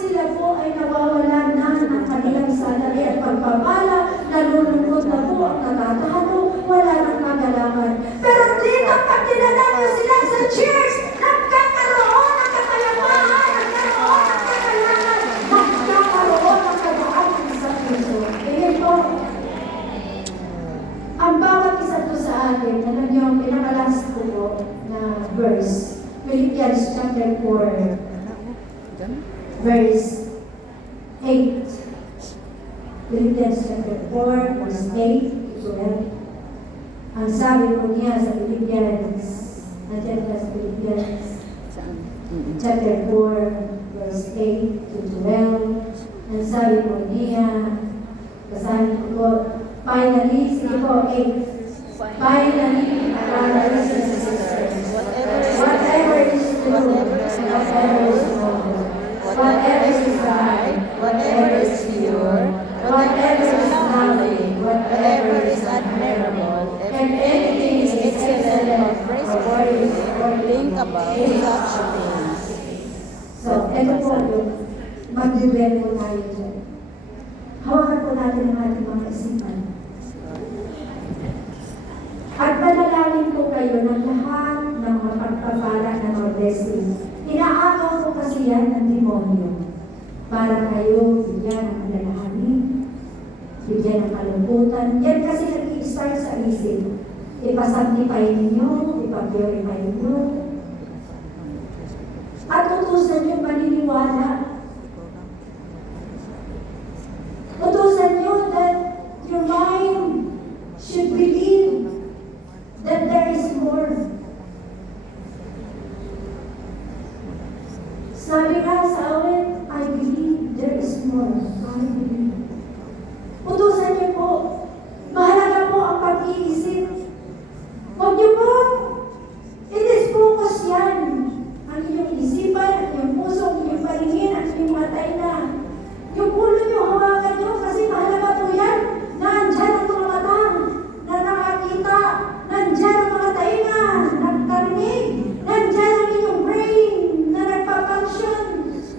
verse 8. Philippians chapter 4, verse 8 to 12. Ang sabi po niya sa Philippians, nandiyan ka sa Philippians, chapter 4, verse 8 to 12. Ang sabi po niya, basahin ko po, finally, sige po, 8. Finally, brothers and sisters, whatever is true, whatever is noble, whatever is right, whatever is pure, whatever is lovely, whatever is admirable, and anything is excellent or praiseworthy, Think about such things. So, ito po yung mag-dwell po tayo dyan. Hawakan po natin ang ating mga isipan. At manalangin po kayo ng lahat ng mga pagpapala ng mga blessing. Inaagaw po kasi yan ng demonyo para kayo bigyan ng alalahanin, bigyan ng kalungkutan. Yan kasi nag-i-start sa isip. Ipasanctify ninyo, ipag-purify ninyo. At utusan nyo maniniwala. Utusan nyo that your mind should believe that there is more. Sabi nga sa awit, I believe there is more. I believe. Utusan niyo po, mahalaga po ang pag-iisip. Huwag niyo po, i-focus yan. Ang inyong isipan, ang inyong puso, ang inyong paningin, ang inyong matay na. Yung ulo niyo, hawakan niyo, kasi mahalaga po yan. Nandyan ang mga mata na nakakita. Nandyan ang mga tainga, nagkarinig. Nandyan ang inyong brain na nagpapunction.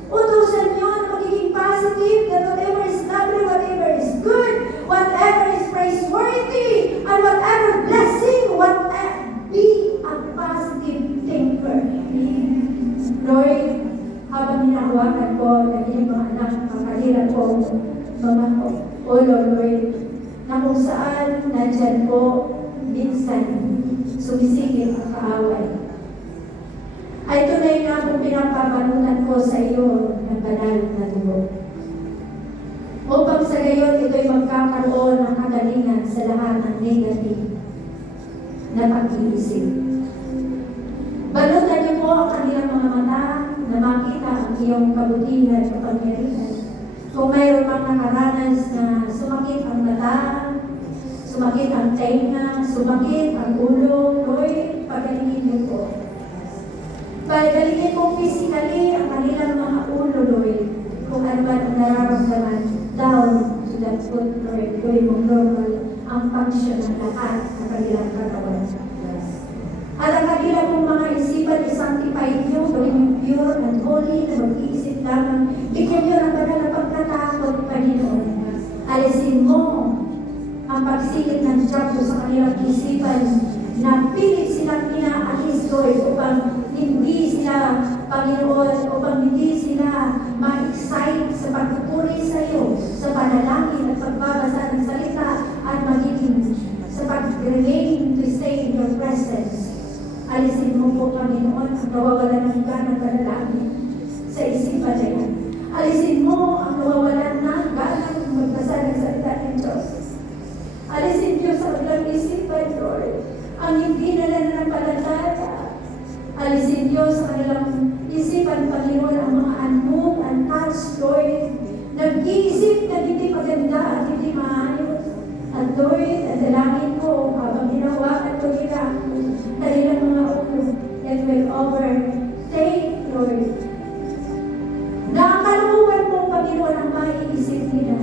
Utusan nyo na magiging positive that whatever is lovely, whatever is good, whatever is praiseworthy, and whatever blessing, be a positive thinker. Lord, habang hinahawakan ko ng inyong mga anak, makahirap po mga ulo, Lord, na kung saan nandyan po minsan sumisigil ang kaaway. Ay tunay nga kung pinapabanutan ko sa iyo ng banal na dugo. Upang sa gayon ito'y magkakaroon ng kagalingan sa lahat ng negative na pag-iisip. Balutan niyo po ang kanilang mga mata na makita ang iyong kabutihan at kapangyarihan. Kung mayroon pang nakaranas na sumakit ang mata, sumakit ang tenga, sumakit ang ulo, Lord, pagalingin niyo po. Pagalingin po physically ang kanilang mga ulo, Lord, kung ano man ang nararamdaman down to that foot, Lord, gawin mo normal ang function ng lahat ng kanilang katawan. At ang kanilang pong mga isipan, i-sanctify niyo, gawin yung pure and holy na mag-iisip lamang. Bigyan niyo ng banal na pagkatakot, Panginoon. Alisin mo ang pagsilip ng diablo sa kanilang isipan na pilit silang inaalis, Lord, upang hindi sila, Panginoon, upang hindi sila ma-excite sa pagpupuri sa iyo, sa panalangin at pagbabasa ng salita at magiging sa pag-remain to stay in your presence. Alisin mo po, Panginoon, ang nawawalan ng gana panalangin sa isipan na yan. Alisin mo ang nawawalan ng gana magbasa ng salita ng Diyos. Alisin Diyos sa kanilang isipan, Lord, ang hindi nila nanampalataya. Alisin Diyos sa kanilang isipan, Panginoon, ang mga unmoved, untouched, Lord, nag-iisip na hindi maganda at hindi maayos. At Lord, ang dalangin ko, habang hinawakan ko nila, kanilang mga ulo, that will overtake, Lord. Nakakalungan mo, Panginoon, ang maiisip nila.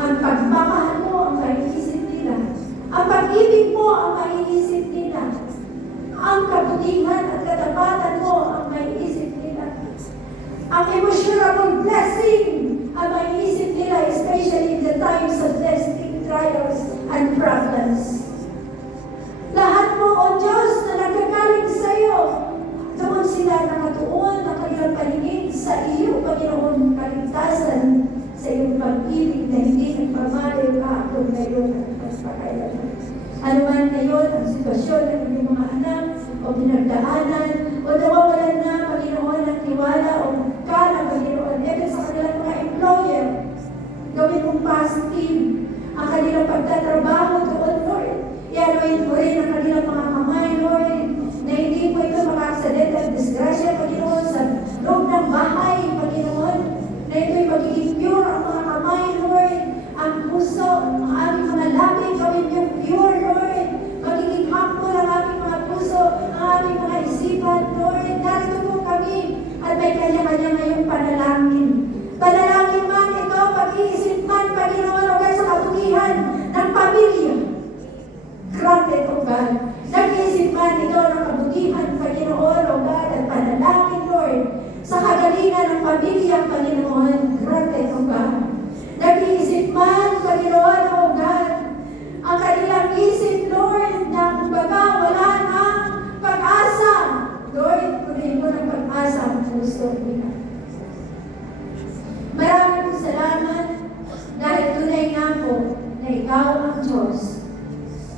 Ang pagmamahal mo, ang maiisip nila. Ang pag-ibig mo, ang maiisip nila. Ang kabutihan at katapatan mo, ang maiisip nila. Ang immeasurable blessing, ang maiisip nila, especially in the times of testing, trials, and problems. Lahat mo, O Diyos, na nagkagaling sa iyo, doon sila nakatuon ang kanilang paningin sa iyo, Panginoon, kaligtasan sa iyong pag-ibig na hindi nagpamalayo kahapon ngayon at pagpakailan. Ano man ngayon ang sitwasyon ng inyong mga anak o pinagdaanan o nawawalan na, Panginoon, ng tiwala o kana, Panginoon, ito sa kanila bus team, ang kanilang pagtatrabaho doon, Lord. I-anoint mo rin ang kanilang mga kamay, Lord, na hindi po ito maka-accident at disgrasya, Panginoon, sa loob ng bahay, Panginoon, na ito'y magiging pure ang mga kamay, Lord, ang puso, ang aming mga labi, gawin niyong pure, Lord, magiging humble ang aming mga puso, ang aming mga isipan, Lord, narito po kami, at may kanya-kanya ngayong panalangin. Panalangin man ito, pag-iisip man, Panginoon, o sa kabutihan ng pamilya. Granted, O God, nag-iisip man ito ng kabutihan, Panginoon, O God, at panalangin, Lord, sa kagalingan ng pamilya, Panginoon, granted, O God. Nag-iisip man, Panginoon, O God, ang kanilang isip, Lord, na kumbaga wala nang pag-asa. Lord, kunin mo ng pag-asa ang puso nila. Maraming salamat dahil tunay nga po na ikaw ang Diyos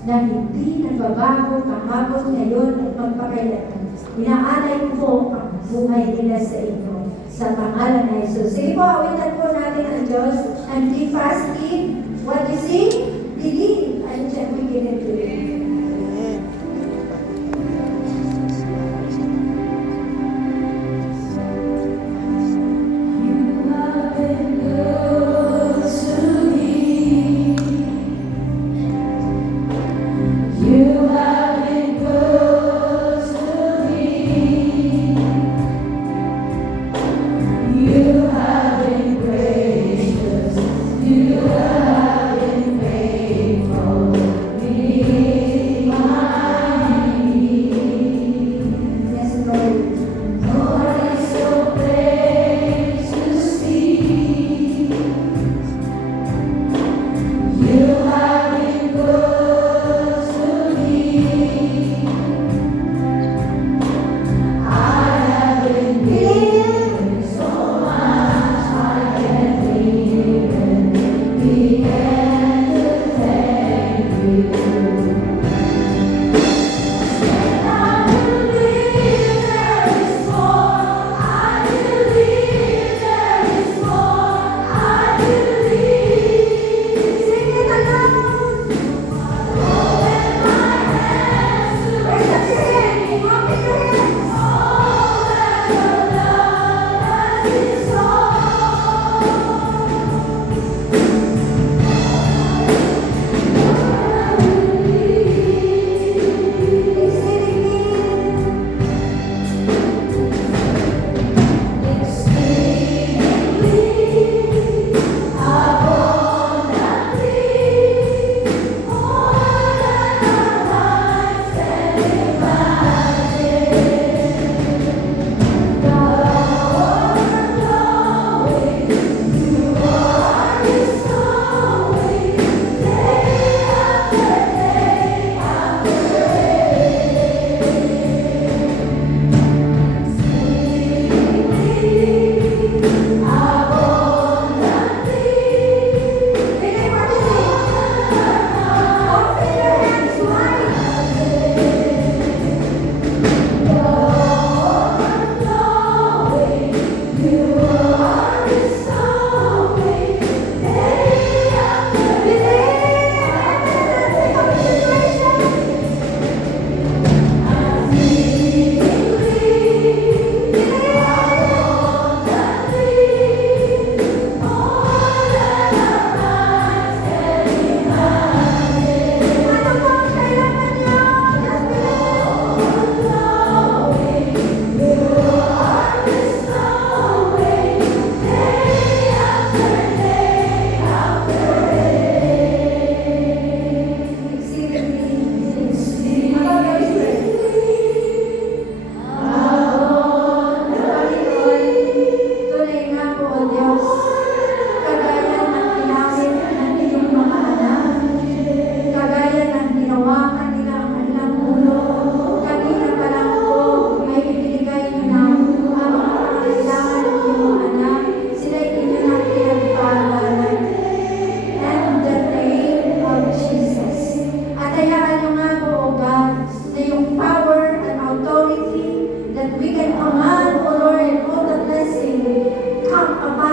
na hindi nagbabago kahapon, ngayon at magpakailanman. Inaalay po ang buhay nila sa inyo sa pangalan ng Jesus. Sige po, awitan po natin ang Diyos and keep fasting. What you see, believe. And siya we give it to you.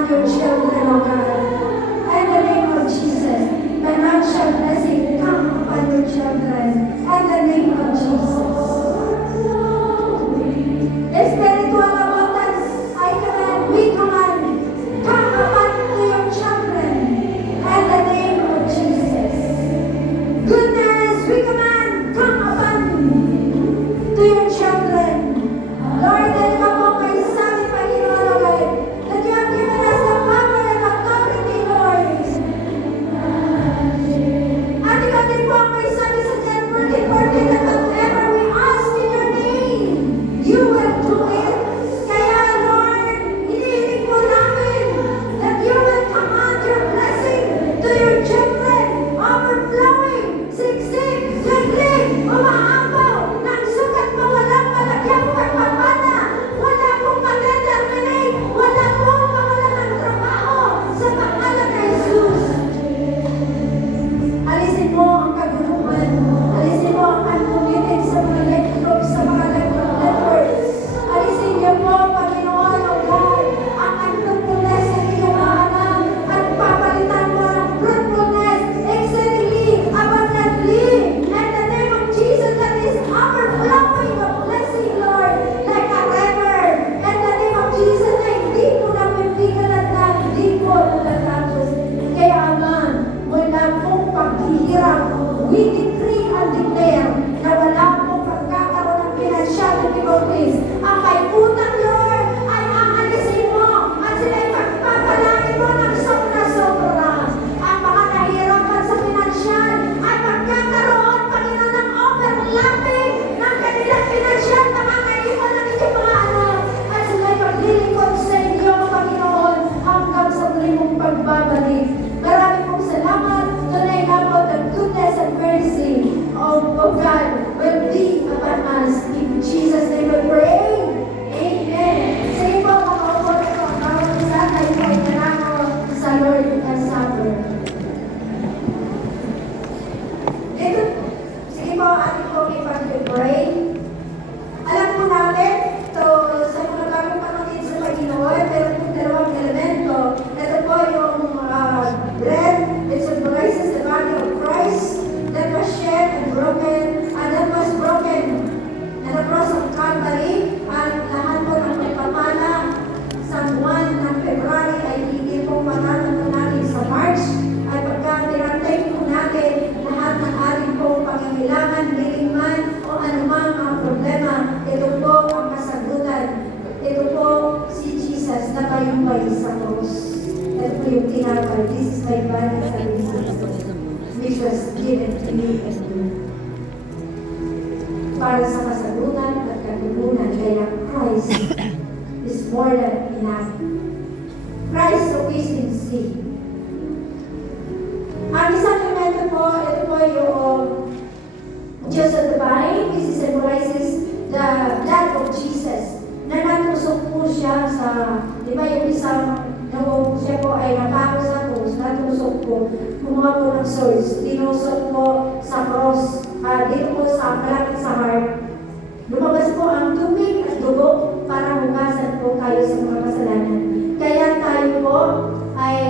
your children. pagbabalik. Marami pong salamat. Tunay nga po, the goodness and mercy of God will be upon us. In Jesus' name we pray. Amen. Sige po, makaupo na po. Bawat isa tayo po ay nanako sa Lord and Supper. Ito, sige po, ating po ipag-pray. Alam po natin, sa mga bagong kapatid sa Panginoon, meron po dalawang elemento. Ito po yung bread, it symbolizes the body of Christ that was shed and broken, and that was broken at the cross of Calvary. At lahat po ng pagpapala sa buwan ng February ay hindi po matatanong natin sa March. At pagka pinatay po natin lahat ng ating po pangangailangan, man o anumang mga problema, ito po ang kasagutan. Ito po si Jesus na tayo'y sa cross. Ito po yung tinapay. This is my body, sabi ni Jesus, which was given to me as you. Para sa kasagutan at katugunan, kaya Christ is more than enough. Christ sufficiency. Ang isang elemento po, ito po yung Diyos of the vine. This symbolizes the blood of Jesus. Na natusok po siya sa, di ba yung isang, siya po ay natako sa cross, natusok po, kumuha po ng swords, tinusok po sa cross, dito po sa malapit sa heart. Lumabas po ang tubig at dugo para hugasan po kayo sa mga kasalanan. Kaya tayo po ay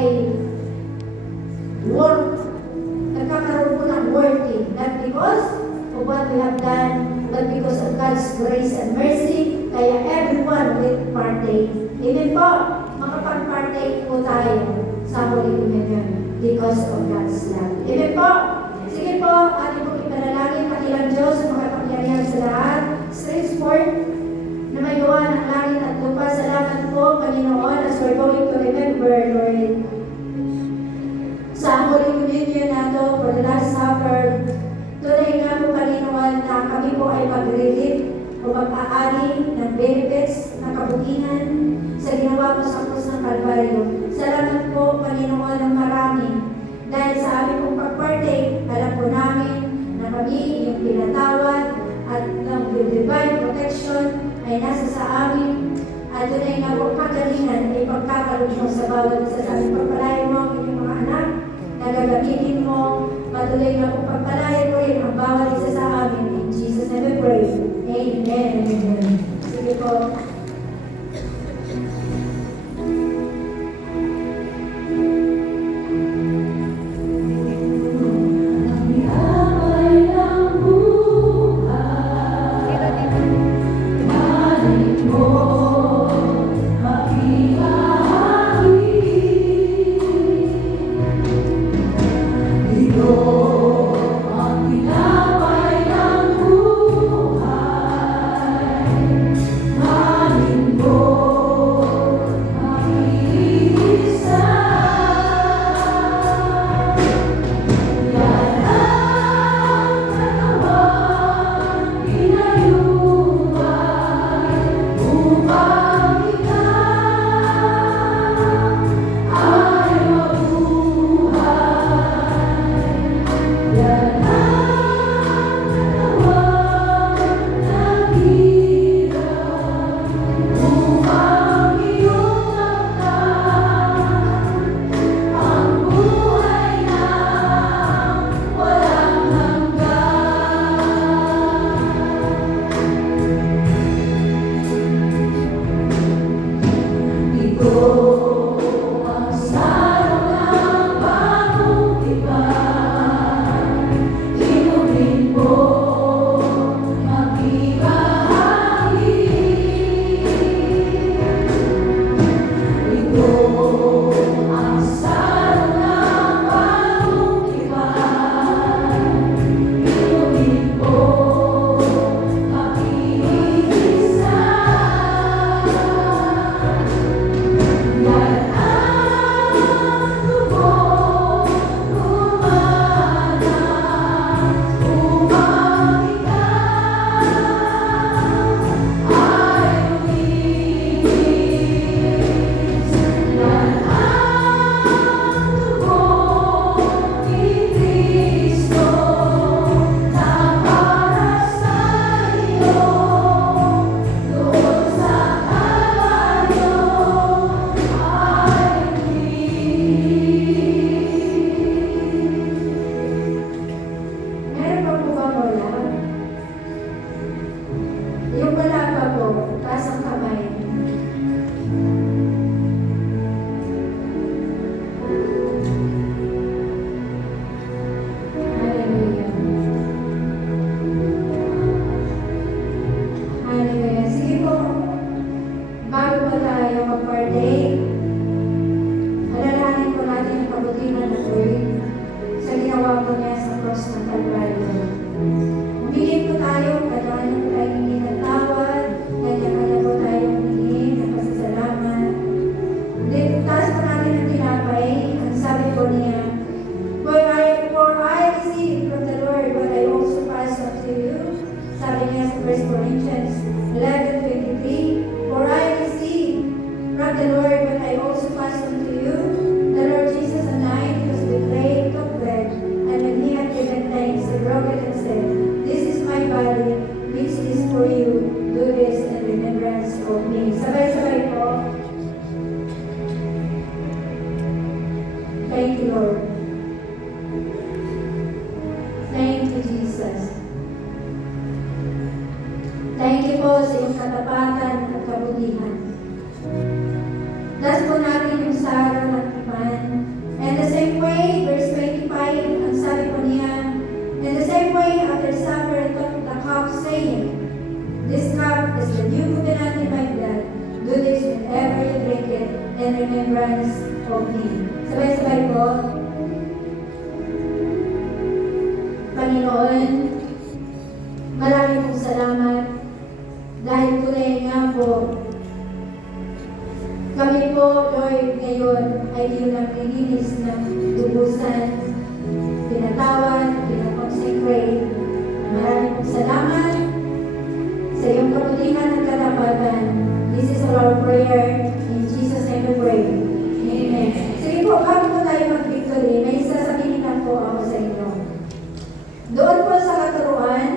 nagkakaroon po ng worthy, not because of what we have done, but because of God's grace and mercy. Kaya everyone will partake. Amen po, makapag-partake po tayo sa Holy Communion because of God's love. Amen po. Sige po, ating pong ipanalangin, Dakilang Diyos, makapangyarihan sa lahat, straight forth, na may gawa ng langit at lupa. Salamat po, Panginoon, as we're going to remember, Lord, sa Holy Communion nato for the Last Supper. Tunay nga po, Panginoon, na kami po ay mag-relieve o mag-aari ng benefits, ng kabutihan sa ginawa mo sa krus ng Kalbaryo. Salamat po, Panginoon, ng marami. Dahil sa aming pong pag-partake, alam po namin na kami yung pinatawad at ng divine protection ay nasa sa amin. At tunay nga po, kagalingan ay pagkakalog mo sa bawat isa sa aming pagpalain mo ang inyong mga anak na gagamitin mo. Patuloy na po pagpalain mo rin ang bawat isa sa amin. In Jesus' name we pray. Amen. Amen. Sige po. Ang kabutihan at tuwing sa ginawa po niya sa cross ng Calvario. Humingi po tayo, kanya-kanya po tayo humingi ng tawad, kanya-kanya po tayo humingi ng pasasalamat. Taas po natin ang tinapay, ang sabi po niya, For I received from the Lord what I also passed on to you. Sabi niya sa 1 Corinthians 11:23, For I received from the Lord what I also passed on to you. The Lord Jesus on night was betrayed, took bread, and when he had given thanks, he broke it and said, This is my body, which is for you. Do this in remembrance of me. Sabay-sabay po. Thank you, Lord. Thank you, Jesus. Thank you po sa iyong katapatan at kabutihan. Das po natin yung sa araw ng iman. And the same way, verse 25, ang sabi po niya, In the same way, after supper, he took the cup, saying, This cup is the new covenant in my blood. Do this whenever you drink it in remembrance of me. Sabay-sabay po. Panginoon, maraming pong salamat dahil tunay nga po kami po, Lord, ngayon ay iyong naglilinis ng lubusan, pinatawad, pinakonsecrate. Maraming pong salamat sa iyong kabutihan at katapatan. This is our prayer. In Jesus' name we pray. Amen. Sige po, bago po tayo mag-victory, may sasabihin lang po ako sa inyo. Doon po sa katuruan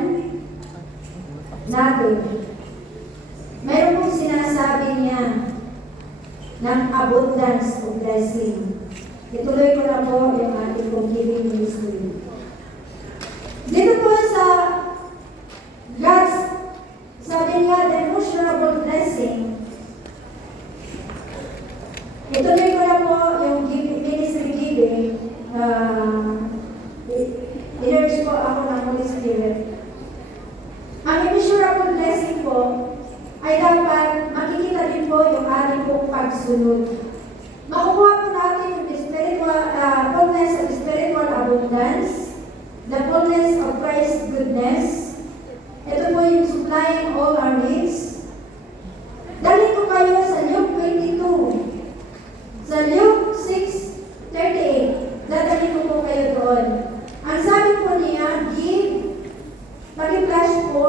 natin, mayroon pong sinasabi niya ng abundance of blessing. Ituloy ko na po yung ating pong giving ministry. Dito po sa God's, sabi niya, the immeasurable blessing. Ituloy ko na po yung ministry giving. I-urge po ako ng Holy Spirit. Ang immeasurable blessing po ay dapat makikita din po yung ating pong pagsunod. Makukuha po natin yung fullness of spiritual abundance, the fullness of Christ's goodness. Ito po yung supplying all our needs. Dali ko kayo sa Luke 22. Sa Luke 6:38. Dadali ko po kayo doon. Ang sabi po niya, give. Pag-flash po,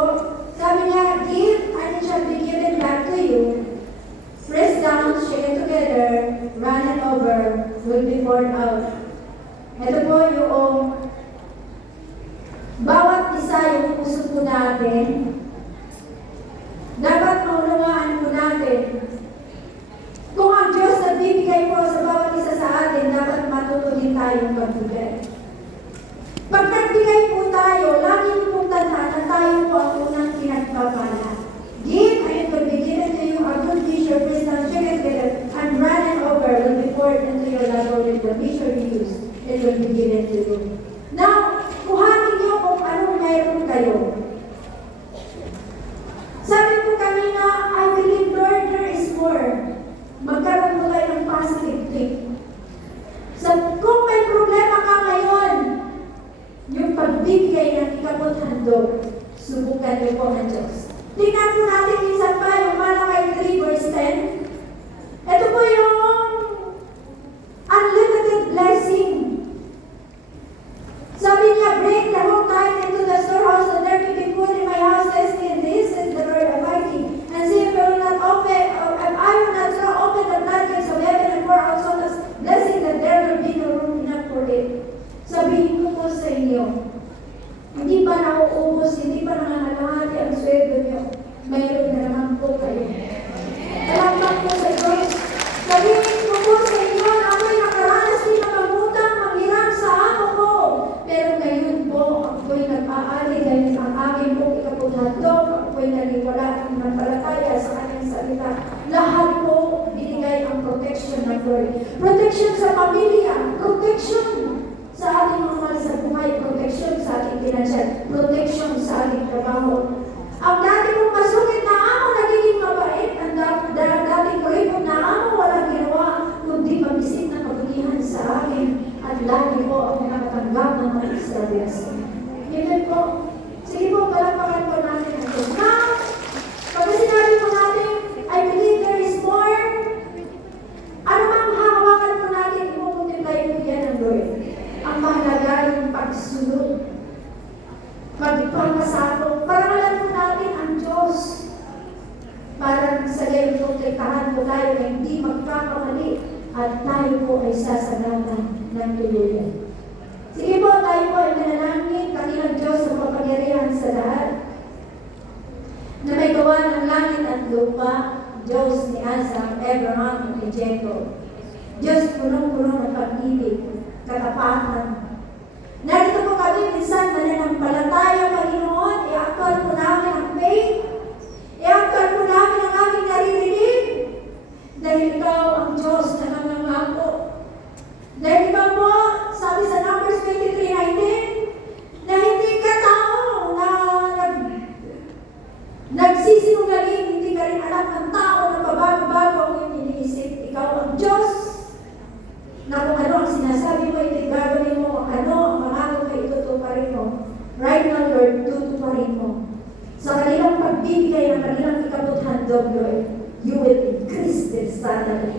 sabi niya, give and it shall be given back to you. Press down, shake it together, run it over, will be poured out. Ito po yung bawat isa yung puso po natin. Dapat maunawaan po natin. Kung ang Diyos nagbibigay po sa bawat isa sa atin, dapat matuto din tayong magbigay. Pag nagbigay po tayo, lagi niyo pong tandaan na tayo po ang unang pinagpapala. Give and it will be given to you a good measure, pressed down, shaken together, and run it over, will be poured into your lap with the measure you use. It will be given to you. Now, kuhanin niyo kung anong mayroon kayo. Sabi ko kanina, I believe Lord, there is more. Magkaroon mo tayo ng positive think. Kung may problema ka ngayon, yung pagbibigay ng ikabot handog, subukan niyo po ang Diyos. Tingnan po natin isa pa, yung Malakay 3 verse 10. Ito po yung unlimited blessing. Sabi niya, bring the whole tithe into the storehouse, and there may be food in my house, testing this is the Lord Almighty. And see if I will not open the floodgates of heaven and pour out so much blessing that there will be no room enough for it. Sabihin ko po sa inyo, hindi pa nauubos, hindi pa nangangalahati ang sweldo niyo. Mayroon na naman po kayo. Salamat po sa Diyos. Sabihin ko po sa inyo, ako'y nakaranas din na mangutang, manghirap sa ako ko. Pero ngayon po, ako'y nag-aali dahil ang aking pong ikapaghandog, ako'y naliwala ng manpalataya sa kanyang salita. Lahat po, binigay ang protection ng Lord. Protection sa pamilya, protection sa ating mga mahal sa buhay, protection sa ating pinansyal, protection sa ating trabaho. Ang dati kong masungit na amo nagiging mabait, ang dating kuripot na amo walang ginawa, kundi mag-isip na kabutihan sa akin at mga Israelis. Amen po. Sige po, palapakan po natin ang Diyos. Now, pag sinabi po natin, I believe there is more, ano mang hawakan po natin, ipuputipay po yan ng Lord. Ang mahalaga yung pagsunod. Pagpapasabog. Parangalan po natin ang Diyos. Para sa gayon protektahan po tayo na hindi magkakamali at tayo po ay sasanatan ng tuluyan. Sige po, tayo po ay manalangin, kakilang Diyos sa kapangyarihan sa lahat. Na may gawa ng langit at lupa, Diyos ni Isaac, Abraham at ni Jacob. Diyos punong-puno ng pag-ibig, katapatan. Narito po kami minsan mananampalataya, Panginoon, i-actual po namin ang faith, i-actual po namin ang aming naririnig, dahil ikaw ang Diyos na nangangako. Dahil ikaw po, sabi sa Numbers 23:19, na hindi ka tao na nagsisinungaling, hindi ka rin anak ng tao na pabago-bago ang iyong iniisip. Ikaw ang Diyos na kung ano ang sinasabi mo, ito'y gagawin mo, ano ang pangako mo, itutuparin mo. Right now, Lord, tutuparin mo. Sa kanilang pagbibigay ng kanilang ikabuthandog, Lord, you will increase their salary.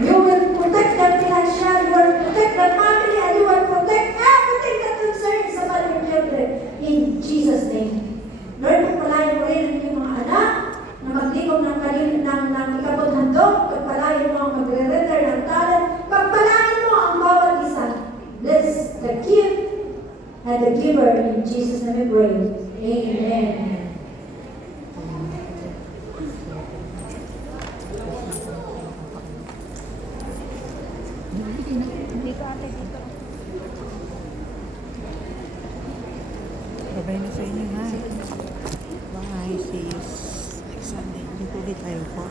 You will protect their financial, you will protect their family, and you will protect everything that concerns sa kanilang children. In Jesus' name. Lord, pagpalayan mo rin ang iyong mga anak na maglikod ng ikabuthandog, pagpalayan mo ang magre-render ng talent, pagpalayan mo ang bawat isa. Bless the gift and the giver. In Jesus' name we pray. Amen. Dito ate, dito. Babay na sa inyo, ha? Bye, sis. Next Sunday. Dito ulit tayo po.